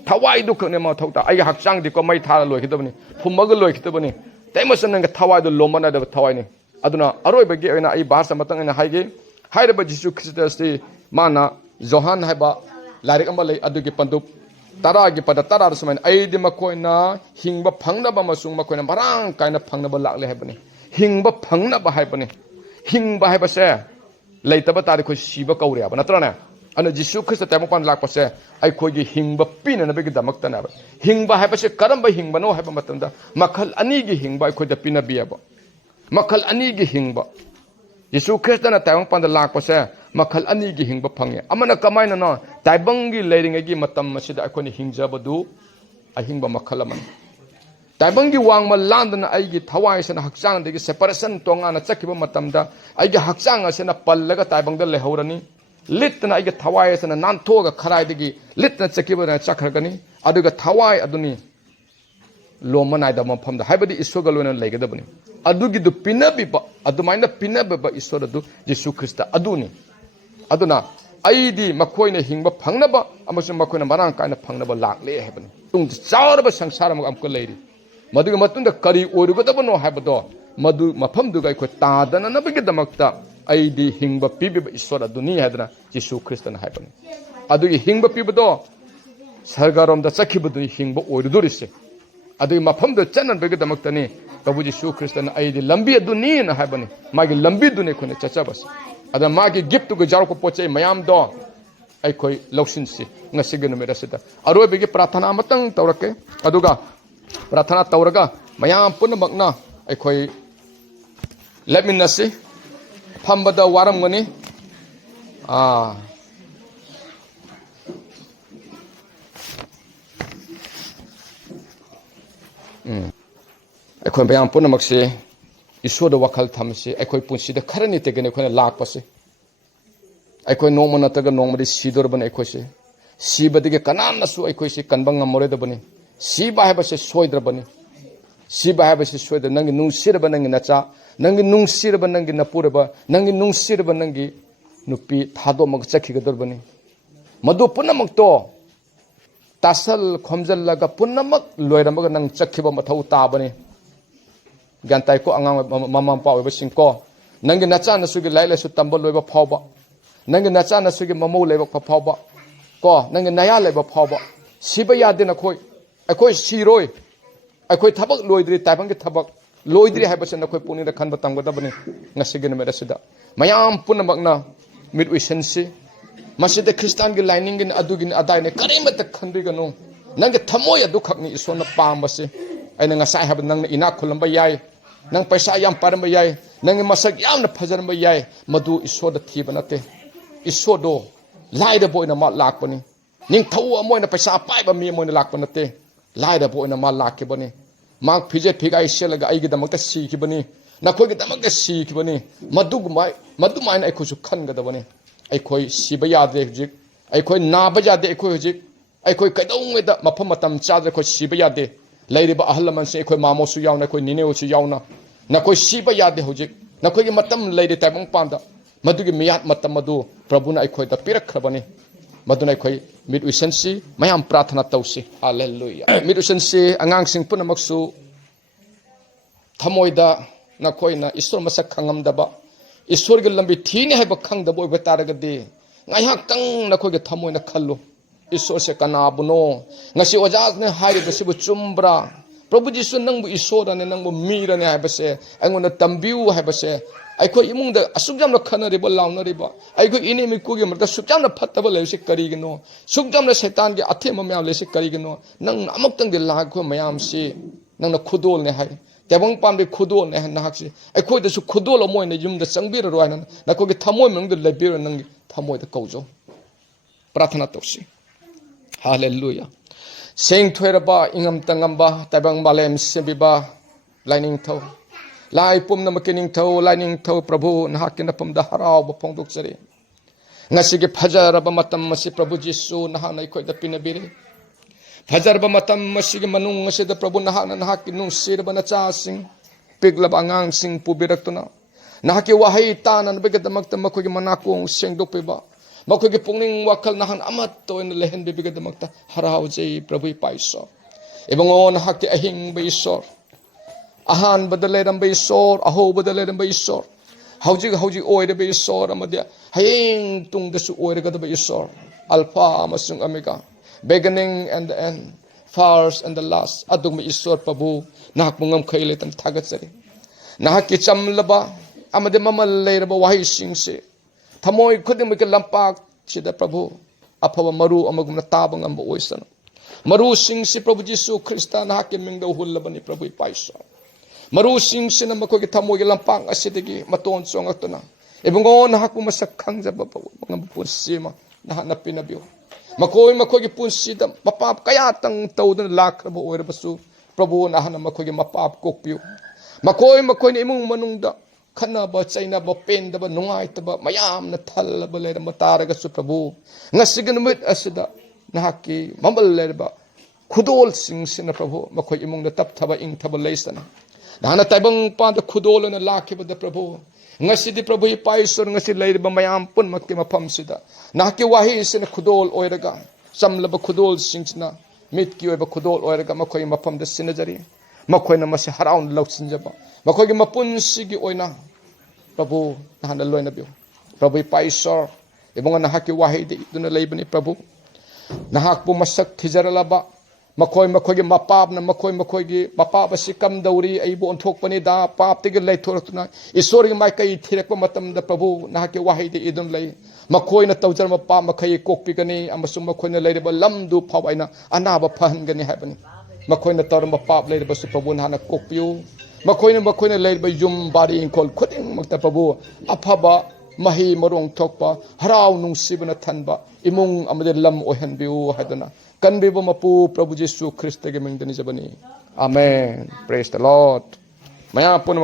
thawai du khne ma thau ta ai hakchang di ko mai thara loikidabani phummaga loikidabani taimasan nga thawai du lomana da thawai ni aduna aroi bagi oina ai bahasa matang ina haige hairaba jisu christasti mana johan haiba larik amba lei adugi pandup tara gi pada tara sumain ai di makoina hingba phangna ba masung makoina marang kaina phangna ba lakle haibani hingba phangna ba haibani hingba haiba se leitaba tari ko siba kaure aba natra na ana jisu christ taimopan lakpase ai khogi hingba pina na begi damak tana ba hingba haibase karamba hingba no haiba matamda makhal ani gi hingba ai khoida pina biaba makhal ani gi hingba jisu christ na taimopan lakpase makhal ani gi hingba phange amana kamaina no taibangi leiringa gi matam masida ai khoni hingjabadu ahingba makhal aman taibangi wangma landana ai gi thawai sana hakchang de separation tongana chakhiba matamda ai gi hakchang asena pallaga taibangda lehorani litna aiga thawai asana nanthoga kharai digi litna chakibana chakhragani aduga thawai aduni lomanai da mafamda haibadi isoga lona legadabani adugi du pinabi ba adumaina pinabi ba isoda du Jesu Christa aduni aduna aidi makoina hingba phangnaba amasu makoina marang kaina phangnaba lakle haibani tung chauraba sangsara ma amko leiri maduga matunda kari orugadabano haibado madu mafamdu gai ko tadana nabigi damakta aidi hingba pibiba isora duni hadna Jesu Christa na haibani adugi hingba pibado sargarom da chakhibadu hingba oirudurise adugi mafamda chanan begi damaktani babu Jesu Christa na aidi lambi aduni na haibani magi lambi dune khone chachabas ada magi gift go jarko poche mayam do ꯑꯩꯈꯣꯏ ꯂꯧꯁꯤꯟꯁꯤ ꯉꯁꯤꯒꯤ ꯅꯨꯃꯤꯠ ꯑꯁꯤꯗ ꯑꯔꯣꯏꯕꯒꯤ ꯄ꯭ꯔꯥꯊꯅꯥ ꯑꯃꯇꯪ ꯇꯧꯔꯛꯀꯦ ꯑꯗꯨꯒ ꯄ꯭ꯔꯥꯊꯅꯥ ꯇꯧꯔꯒ ꯃꯌꯥꯝ ꯄꯨꯝꯅꯃꯛꯅ ꯑꯩꯈꯣꯏ ꯂꯦꯞꯃꯤꯟꯅꯁꯤ ꯐꯝꯕꯗ ꯋꯥꯔꯝꯒꯅꯤ ꯑꯩꯈꯣꯏ ꯃꯌꯥꯝ ꯄꯨꯝꯅꯃꯛꯁꯤ ꯏꯁꯣꯔꯗ ꯋꯥꯈꯜ ꯊꯝꯁꯤ ꯑꯩꯈꯣꯏ ꯄꯨꯟꯁꯤꯗ ꯈꯔ ꯅꯤꯇꯒꯅꯤ ꯑꯩꯈꯣꯏꯅ ꯂꯥꯛꯄꯁꯤ ꯑꯩꯈꯣꯏ ꯅꯣꯡꯃ ꯅꯠꯇ꯭ꯔꯒ ꯅꯣꯡꯃꯗꯤ ꯁꯤꯗꯣꯔꯕꯅꯤ ꯑꯩꯈꯣꯏꯁꯤ ꯁꯤꯕꯗꯒꯤ ꯀꯅꯥꯅꯁꯨ ꯑꯩꯈꯣꯏꯁꯤ ꯀꯟꯕ ꯉꯝꯃꯔꯣꯏꯗꯕꯅꯤ ꯁꯤꯕ ꯍꯥꯏꯕꯁꯤ ꯁꯣꯏꯗ꯭ꯔꯕꯅꯤ ꯁꯤꯕ ꯍꯥꯏꯕꯁꯤ ꯁꯣꯏꯗ꯭ꯔ ꯅꯪꯒꯤ ꯅꯨꯡꯁꯤꯔꯕ ꯅꯪꯒꯤ ꯅꯆꯥ ꯅꯪꯒꯤ ꯅꯨꯡꯁꯤꯔꯕ ꯅꯪꯒꯤ ꯅꯄꯨꯔꯕ ꯅꯪꯒꯤ ꯅꯨꯡꯁꯤꯔꯕ ꯅꯪꯒꯤ ꯅꯨꯄꯤ ꯊꯥꯗꯣꯛꯑꯃꯒ ꯆꯠꯈꯤꯒꯗꯧꯔꯕꯅꯤ ꯃꯗꯨ ꯄꯨꯝꯅꯃꯛꯇꯣ ꯇꯥꯁꯜ ꯈꯣꯝꯖꯜꯂꯒ ꯄꯨꯝꯅꯃꯛ ꯂꯣꯏꯔꯝꯃꯒ ꯅꯪ ꯆꯠꯈꯤꯕ ꯃꯊꯧ ꯇꯥꯕꯅꯤ ꯒ꯭ꯌꯥꯟ ꯇꯥꯏꯀꯣ ꯑꯉꯥꯡ ꯃꯃꯥ ꯃꯄꯥ ꯑꯣꯏꯕꯁꯤꯡꯀꯣ ꯅꯪꯒꯤ ꯅꯆꯥꯅꯁꯨꯒꯤ ꯂꯥꯏꯔꯤꯛ ꯂꯥꯏꯁꯨ ꯇꯝꯕ ꯂꯣꯏꯕ ꯐꯥꯎꯕ ꯅꯪꯒꯤ ꯅꯆꯥꯅꯁꯨꯒꯤ ꯃꯃꯧ ꯂꯩꯕ ꯐꯥꯎꯕ ꯀꯣ ꯅꯪꯒꯤ ꯅꯌꯥ ꯂꯩꯕ ꯐꯥꯎꯕ ꯁꯤꯕ ꯌꯥꯗꯦ ꯑꯩꯈꯣꯏ ꯁꯤꯔꯣꯏ ꯑꯩꯈꯣই ꯊꯕꯛ ꯂꯣꯏꯗ꯭ꯔꯤ ꯇꯥꯏꯕꯪꯒꯤ ꯊꯕꯛ ꯂꯣꯏꯗ꯭ꯔꯤ ꯍꯥꯏꯕꯁꯤ ꯅꯈꯣꯏ ꯄꯨꯛꯅꯤꯡꯗ ꯈꯟꯕ ꯇꯝꯒꯗꯕꯅꯤ ꯉꯁꯤꯒꯤ ꯅꯨꯃꯤꯠ ꯑꯁꯤꯗ ꯃꯌꯥꯝ ꯄꯨꯝꯅꯃꯛꯅ ꯃꯤꯠ ꯎꯏꯁꯟꯁꯤ ꯃꯁꯤꯗ ꯈ꯭ꯔꯤꯁꯇꯥꯟꯒꯤ ꯂꯥꯏꯅꯤꯡꯒꯤꯅꯤ ꯑꯗꯨꯒꯤꯅꯤ ꯑꯗꯥꯏꯅꯤ ꯀꯔꯤꯃꯠꯇ ꯈꯟꯕꯤꯒꯅꯨ ꯅꯪꯒꯤ ꯊꯃꯣꯏ ꯑꯗꯨꯈꯛꯅꯤ ꯏꯁꯣꯔꯅ ꯄꯥꯝꯕꯁꯤ ꯑꯩꯅ ꯉꯁꯥꯏ ꯍꯥꯏꯕ ꯅꯪꯅ ꯏꯅꯥꯛ ꯈꯨꯜꯂꯝꯕ ꯌꯥꯏ ꯅꯪ ꯄꯩꯁꯥ ꯌꯥꯝ ꯄꯥꯏꯔꯝꯕ ꯌꯥꯏ ꯅꯪꯒꯤ ꯃꯁꯛ ꯌꯥꯝꯅ ꯐꯖꯔꯝꯕ ꯌꯥꯏ ꯃꯗꯨ ꯏꯁꯣꯔꯗ ꯊꯤꯕ ꯅꯠꯇꯦ ꯏꯁꯣꯔꯗꯣ ꯂꯥꯏꯔꯕ ꯑꯣꯏꯅ ꯃꯥ ꯂꯥꯛꯄꯅꯤ ꯅꯤꯡꯊꯧ ꯑꯃ ꯑꯣꯏꯅ ꯄꯩꯁꯥ ꯄꯥꯏꯕ ꯃꯤ ꯑꯃ ꯑꯣꯏꯅ ꯂꯥꯛꯄ ꯅꯠꯇꯦ ꯂꯥꯏꯔꯕ ꯑꯣꯏꯅ ꯃꯥ ꯂꯥꯛꯈꯤꯕꯅꯤ ꯃꯥ ꯐꯤꯖꯦꯠ ꯐꯤꯒꯥꯏ ꯁꯦꯠꯂꯒ ꯑꯩꯒꯤꯗꯃꯛꯇ ꯁꯤꯈꯤꯕꯅꯤ ꯅꯈꯣꯏꯒꯤꯗꯃꯛꯇ ꯁꯤꯈꯤꯕꯅꯤ ꯃꯗꯨꯃꯥꯏꯅ ꯑꯩꯈꯣꯏꯁꯨ ꯈꯟꯒꯗꯕꯅꯤ ꯑꯩꯈꯣꯏ ꯁꯤꯕ ꯌꯥꯗꯦ ꯍꯧꯖꯤꯛ ꯑꯩꯈꯣꯏ ꯅꯥꯕ ꯌꯥꯗꯦ ꯑꯩꯈꯣꯏ ꯍꯧꯖꯤꯛ ꯑꯩꯈꯣꯏ ꯀꯩꯗꯧꯉꯩꯗ ꯃꯐꯝ ꯃꯇꯝ ꯆꯥꯗ ꯑꯩꯈꯣꯏ ꯁꯤꯕ ꯌꯥꯗꯦ ꯂꯩꯔꯤꯕ ꯑꯍꯜ ꯂꯃꯟꯁꯤꯡ ꯑꯩꯈꯣꯏ ꯃꯥꯃꯣꯁꯨ ꯌꯥꯎꯅ ꯑꯩꯈꯣꯏ ꯅꯤꯅꯦꯁꯨ ꯌꯥꯎꯅ ꯅꯈꯣꯏ ꯁꯤꯕ ꯌꯥꯗꯦ ꯍꯧꯖꯤꯛ ꯅꯈꯣꯏꯒꯤ ꯃꯇꯝ ꯂꯩꯔꯤ ꯇꯥꯏꯕꯪꯄꯥꯟꯗ ꯃꯗꯨꯒꯤ ꯃꯤꯌꯥꯠ ꯃꯇꯝ ꯑꯗꯨ ꯄ꯭ꯔꯚꯨꯅ ꯑꯩꯈꯣꯏꯗ ꯄꯤꯔꯛꯈ꯭ꯔꯕꯅꯤ ꯃꯗꯨꯅ ꯑꯩꯈꯣꯏ ꯃꯤꯠ ꯎꯏꯁꯟꯁꯤ ꯃꯌꯥꯝ ꯄ꯭ꯔꯥꯊꯅꯥ ꯇꯧꯁꯤ ꯍꯜꯂꯦꯂꯨꯌꯥ ꯃꯤꯠ ꯎꯏꯁꯟꯁꯤ ꯑꯉꯥꯡꯁꯤꯡ ꯄꯨꯝꯅꯃꯛꯁꯨ ꯊꯃꯣꯏꯗ ꯅꯈꯣꯏꯅ ꯏꯁꯣꯔ ꯃꯁꯛ ꯈꯪꯉꯝꯗꯕ ꯏꯁꯣꯔꯒꯤ ꯂꯝꯕꯤ ꯊꯤꯅꯤ ꯍꯥꯏꯕ ꯈꯪꯗꯕ ꯑꯣꯏꯕ ꯇꯥꯔꯒꯗꯤ ꯉꯥꯏꯍꯥꯛꯇꯪ ꯅꯈꯣꯏꯒꯤ ꯊꯃꯣꯏꯅ ꯈꯜꯂꯨ ꯏꯁꯣꯔꯁꯦ ꯀꯅꯥꯕꯨꯅꯣ ꯉꯁꯤ ꯑꯣꯖꯥꯅ ꯍꯥꯏꯔꯤꯕꯁꯤꯕꯨ ꯆꯨꯝꯕ꯭ꯔꯥ ꯄ꯭ꯔꯚꯨ ꯖꯤꯁꯨ ꯅꯪꯕꯨ ꯏꯁꯣꯔꯅꯦ ꯅꯪꯕꯨ ꯃꯤꯔꯅꯦ ꯍꯥꯏꯕꯁꯦ ꯑꯩꯉꯣꯟꯗ ꯇꯝꯕꯤꯌꯨ ꯍꯥꯏꯕꯁꯦ ꯑꯩꯈꯣꯏ ꯏꯃꯨꯡꯗ ꯑꯁꯨꯛ ꯌꯥꯝꯅ ꯈꯟꯅꯔꯤꯕ ꯂꯥꯎꯅꯔꯤꯕ ꯑꯩꯈꯣꯏ ꯏꯅꯦꯝ ꯏꯀꯨꯒꯤ ꯃꯔꯛꯇ ꯁꯨꯛ ꯌꯥꯝꯅ ꯐꯠꯇꯕ ꯂꯩꯔꯤꯁꯤ ꯀꯔꯤꯒꯤꯅꯣ ꯁꯨꯛ ꯌꯥꯝꯅ ꯁꯩꯇꯥꯟꯒꯤ ꯑꯊꯦꯝꯕ ꯃꯌꯥꯝ ꯂꯩꯔꯤꯁꯤ ꯀꯔꯤꯒꯤꯅꯣ ꯅꯪꯅ ꯑꯃꯨꯛꯇꯪꯗꯤ ꯂꯥꯛꯈꯤꯕ ꯃꯌꯥꯝꯁꯤ ꯅꯪꯅ ꯈꯨꯗꯣꯜꯅꯦ ꯍꯥꯏ ꯇꯥꯏꯕꯪꯄꯥꯟꯕꯤ ꯈꯨꯗꯣꯜꯅꯦ ꯍꯥꯏ ꯅꯍꯥꯛꯁꯤ ꯑꯩꯈꯣꯏꯗꯁꯨ ꯈꯨꯗꯣꯜ ꯑꯃ ꯑꯣꯏꯅ ꯌꯨꯝꯗ ꯆꯪꯕꯤꯔꯔꯣꯏ ꯍꯥꯏꯅ ꯅꯈꯣꯏꯒꯤ ꯊꯃꯣꯏ ꯃꯅꯨꯡꯗ ꯂꯩꯕꯤꯔꯣ ꯅꯪꯒꯤ ꯊꯃꯣꯏꯗ ꯀꯧꯖꯧ ꯄ꯭ꯔꯥꯊꯅꯥ ꯇꯧꯁꯤ ꯍꯜꯂꯦꯂꯨꯌꯥ ꯁꯦꯡ ꯊꯣꯏꯔꯕ ꯏꯉꯝ ꯇꯉꯝꯕ ꯇꯥꯏꯕꯪ ꯃꯥꯂꯦꯝ ꯁꯦꯝꯕꯤꯕ ꯂꯥꯏꯅꯤꯡꯊꯧ ꯂꯥꯏ ꯄꯨꯝꯅꯃꯛꯀꯤ ꯅꯤꯡꯊꯧ ꯂꯥꯏꯅꯤꯡꯊꯧ ꯄ꯭ꯔꯚꯨ ꯅꯍꯥꯛꯀꯤ ꯅꯐꯝꯗ ꯍꯔꯥꯎꯕ ꯐꯣꯡꯗꯣꯛꯆꯔꯤ ꯉꯁꯤꯒꯤ ꯐꯖꯔꯕ ꯃꯇꯝ ꯑꯁꯤ ꯄ꯭ꯔꯚꯨ ꯖꯤꯁꯨ ꯅꯍꯥꯛꯅ ꯑꯩꯈꯣꯏꯗ ꯄꯤꯅꯕꯤꯔꯤ ꯐꯖꯔꯕ ꯃꯇꯝ ꯑꯁꯤꯒꯤ ꯃꯅꯨꯡ ꯑꯁꯤꯗ ꯄ꯭ꯔꯚꯨ ꯅꯍꯥꯛꯅ ꯅꯍꯥꯛꯀꯤ ꯅꯨꯡꯁꯤꯔꯕ ꯅꯆꯥꯁꯤꯡ ꯄꯤꯛꯂꯕ ꯑꯉꯥꯡꯁꯤꯡ ꯄꯨꯕꯤꯔꯛꯇꯨꯅ ꯅꯍꯥꯛꯀꯤ ꯋꯥꯍꯩ ꯇꯥꯅꯅꯕꯒꯤꯗꯃꯛꯇ ꯃꯈꯣꯏꯒꯤ ꯃꯅꯥꯀꯣꯡ ꯁꯦꯡꯗꯣꯛꯄꯤꯕ ꯃꯈꯣꯏꯒꯤ ꯄꯨꯛꯅꯤꯡ ꯋꯥꯈꯜ ꯅꯍꯥꯛꯅ ꯑꯃꯠꯇ ꯑꯣꯏꯅ ꯂꯩꯍꯟꯕꯤꯕꯒꯤꯗꯃꯛꯇ ꯍꯔꯥꯎꯖꯩ ꯄ꯭ꯔꯚꯨ ꯏꯄꯥ ꯏꯁꯣꯔ ꯏꯕꯨꯡꯉꯣ ꯅꯍꯥꯛꯀꯤ ꯑꯍꯤꯡꯕ ꯏꯁꯣꯔ ꯑꯍꯥꯟꯕꯗ ꯂꯩꯔꯝꯕ ꯏꯁꯣꯔ ꯑꯍꯧꯕꯗ ꯂꯩꯔꯝꯕ ꯏꯁꯣꯔ ꯍꯧꯖꯤꯛ ꯑꯣꯏꯔꯤꯕ ꯏꯁꯣꯔ ꯑꯃꯗꯤ ꯍꯌꯦꯡ ꯇꯨꯡꯗꯁꯨ ꯑꯣꯏꯔꯒꯗꯕ ꯏꯁꯣꯔ ꯑꯜꯐꯥ ꯑꯃꯁꯨꯡ ꯑꯣꯃꯦꯒꯥ beginning and the end first and the last ꯑꯗꯨꯒꯨꯝꯕ ꯏꯁꯣꯔ ꯄ꯭ꯔꯚꯨ ꯅꯍꯥꯛꯄꯨ ꯉꯝꯈꯩ ꯂꯩꯇꯅ ꯊꯥꯒꯠꯆꯔꯤ ꯅꯍꯥꯛꯀꯤ ꯆꯝꯂꯕ ꯑꯃꯗꯤ ꯃꯃꯜ ꯂꯩꯔꯕ ꯋꯥꯍꯩꯁꯤꯡꯁꯦ ꯊꯃꯣꯏ ꯈꯨꯗꯤꯡꯃꯛꯀꯤ ꯂꯝꯄꯥꯛꯁꯤꯗ ꯄ꯭ꯔꯚꯨ ꯑꯐꯕ ꯃꯔꯨ ꯑꯃꯒꯨꯝꯅ ꯇꯥꯕ ꯉꯝꯕ ꯑꯣꯏꯁꯅꯨ ꯃꯔꯨꯁꯤꯡꯁꯤ ꯄ꯭ꯔꯚꯨ ꯖꯤꯁꯨ ꯈ꯭ꯔꯤꯁꯇ ꯅꯍꯥꯛꯀꯤ ꯃꯤꯡꯗ ꯍꯨꯜꯂꯕꯅꯤ ꯄ꯭ꯔꯚꯨ ꯏꯄꯥ ꯏꯁꯣꯔ ꯃꯔꯨꯁꯤꯡꯁꯤꯅ ꯃꯈꯣꯏꯒꯤ ꯊꯃꯣꯏꯒꯤ ꯂꯝꯄꯥꯛ ꯑꯁꯤꯗꯒꯤ ꯃꯇꯣꯟ ꯆꯣꯡꯉꯛꯇꯨꯅ ꯏꯕꯨꯡꯉꯣ ꯅꯍꯥꯛꯄꯨ ꯃꯁꯛ ꯈꯪꯖꯕ ꯉꯝꯕ ꯄꯨꯟꯁꯤ ꯑꯃ ꯅꯍꯥꯛꯅ ꯄꯤꯅꯕꯤꯌꯨ ꯃꯈꯣꯏꯒꯤ ꯄꯨꯟꯁꯤꯗ ꯃꯄꯥꯞ ꯀꯌꯥꯇꯪ ꯇꯧꯗꯨꯅ ꯂꯥꯛꯈ꯭ꯔꯕ ꯑꯣꯏꯔꯕꯁꯨ ꯄ꯭ꯔꯚꯨ ꯅꯍꯥꯛꯅ ꯃꯈꯣꯏꯒꯤ ꯃꯄꯥꯞ ꯀꯣꯛꯄꯤꯌꯨ ꯃꯈꯣꯏꯅ ꯏꯃꯨꯡ ꯃꯅꯨꯡꯗ ꯈꯠꯅꯕ ꯆꯩꯅꯕ ꯄꯦꯟꯗꯕ ꯅꯨꯡꯉꯥꯏꯇꯕ ꯃꯌꯥꯝꯅ ꯊꯜꯂꯕ ꯂꯩꯔꯝꯕ ꯇꯥꯔꯒꯁꯨ ꯄ꯭ꯔꯚꯨ ꯉꯁꯤꯒꯤ ꯅꯨꯃꯤꯠ ꯑꯁꯤꯗ ꯅꯍꯥꯛꯀꯤ ꯃꯃꯜ ꯂꯩꯔꯕ ꯈꯨꯗꯣꯜꯁꯤꯡꯁꯤꯅ ꯄ꯭ꯔꯚꯨ ꯃꯈꯣꯏ ꯏꯃꯨꯡꯗ ꯇꯞꯊꯕ ꯏꯪꯊꯕ ꯂꯩꯁꯅ ꯅꯍꯥꯛꯅ ꯇꯥꯏꯕꯪꯄꯥꯟꯗ ꯈꯨꯗꯣꯜ ꯑꯣꯏꯅ ꯂꯥꯛꯈꯤꯕꯗ ꯄ꯭ꯔꯚꯨ ꯉꯁꯤꯗꯤ ꯄ꯭ꯔꯚꯨ ꯏꯄꯥ ꯏꯁꯣꯔ ꯉꯁꯤ ꯂꯩꯔꯤꯕ ꯃꯌꯥꯝ ꯄꯨꯝꯅꯃꯛꯀꯤ ꯃꯐꯝꯁꯤꯗ ꯅꯍꯥꯛꯀꯤ ꯋꯥꯍꯩꯁꯤꯅ ꯈꯨꯗꯣꯜ ꯑꯣꯏꯔꯒ ꯆꯝꯂꯕ ꯈꯨꯗꯣꯜꯁꯤꯡꯁꯤꯅ ꯃꯤꯠꯀꯤ ꯑꯣꯏꯕ ꯈꯨꯗꯣꯜ ꯑꯣꯏꯔꯒ ꯃꯈꯣꯏꯒꯤ ꯃꯐꯝꯗ ꯁꯤꯟꯅꯖꯔꯤ ꯃꯈꯣꯏꯅ ꯃꯁꯤ ꯍꯔꯥꯎꯅ ꯂꯧꯁꯤꯟꯖꯕ ꯃꯈꯣꯏꯒꯤ ꯃꯄꯨꯟꯁꯤꯒꯤ ꯑꯣꯏꯅ ꯄ꯭ꯔꯚꯨ ꯅꯍꯥꯛꯅ ꯂꯣꯏꯅꯕꯤꯌꯨ ꯄ꯭ꯔꯚꯨ ꯏꯄꯥ ꯏꯁꯣꯔ ꯏꯕꯨꯡꯉꯣ ꯅꯍꯥꯛꯀꯤ ꯋꯥꯍꯩꯗ ꯏꯗꯨꯅ ꯂꯩꯕꯅꯤ ꯄ꯭ꯔꯚꯨ ꯅꯍꯥꯛꯄꯨ ꯃꯁꯛ ꯊꯤꯖꯔꯂꯕ मखोई मपापना मखोई मपाप असी कमदौरी अइबो ओंथोकपनि दा पापतिगे लैथोरक्तुना ईश्वरगी माइकई थिरक्प मतमदा प्रभु नाहके वाहैदे इदुन लै मखोइना तौजरम पाप मखै कोकपिगनि अमसुम मखोइना लैरबा लमदु फावैना अनाबा फहनगनि हाबनि मखोइना तौरम पाप लैरबसु प्रभु नाहना कोकपियु मखोइना लैरबा युम बारी इंखोल खुदिंग मक्ता प्रभु अफबा मही मरोंग थोकपा हराव नुंसिबना थनबा इमुंग अमदे लम ओहनबियु हादना कनबिबो मपु प्रभु यीशु ख्रिस्त के मिंगदनि जबनी आमेन प्रेज द लॉर्ड मया पुन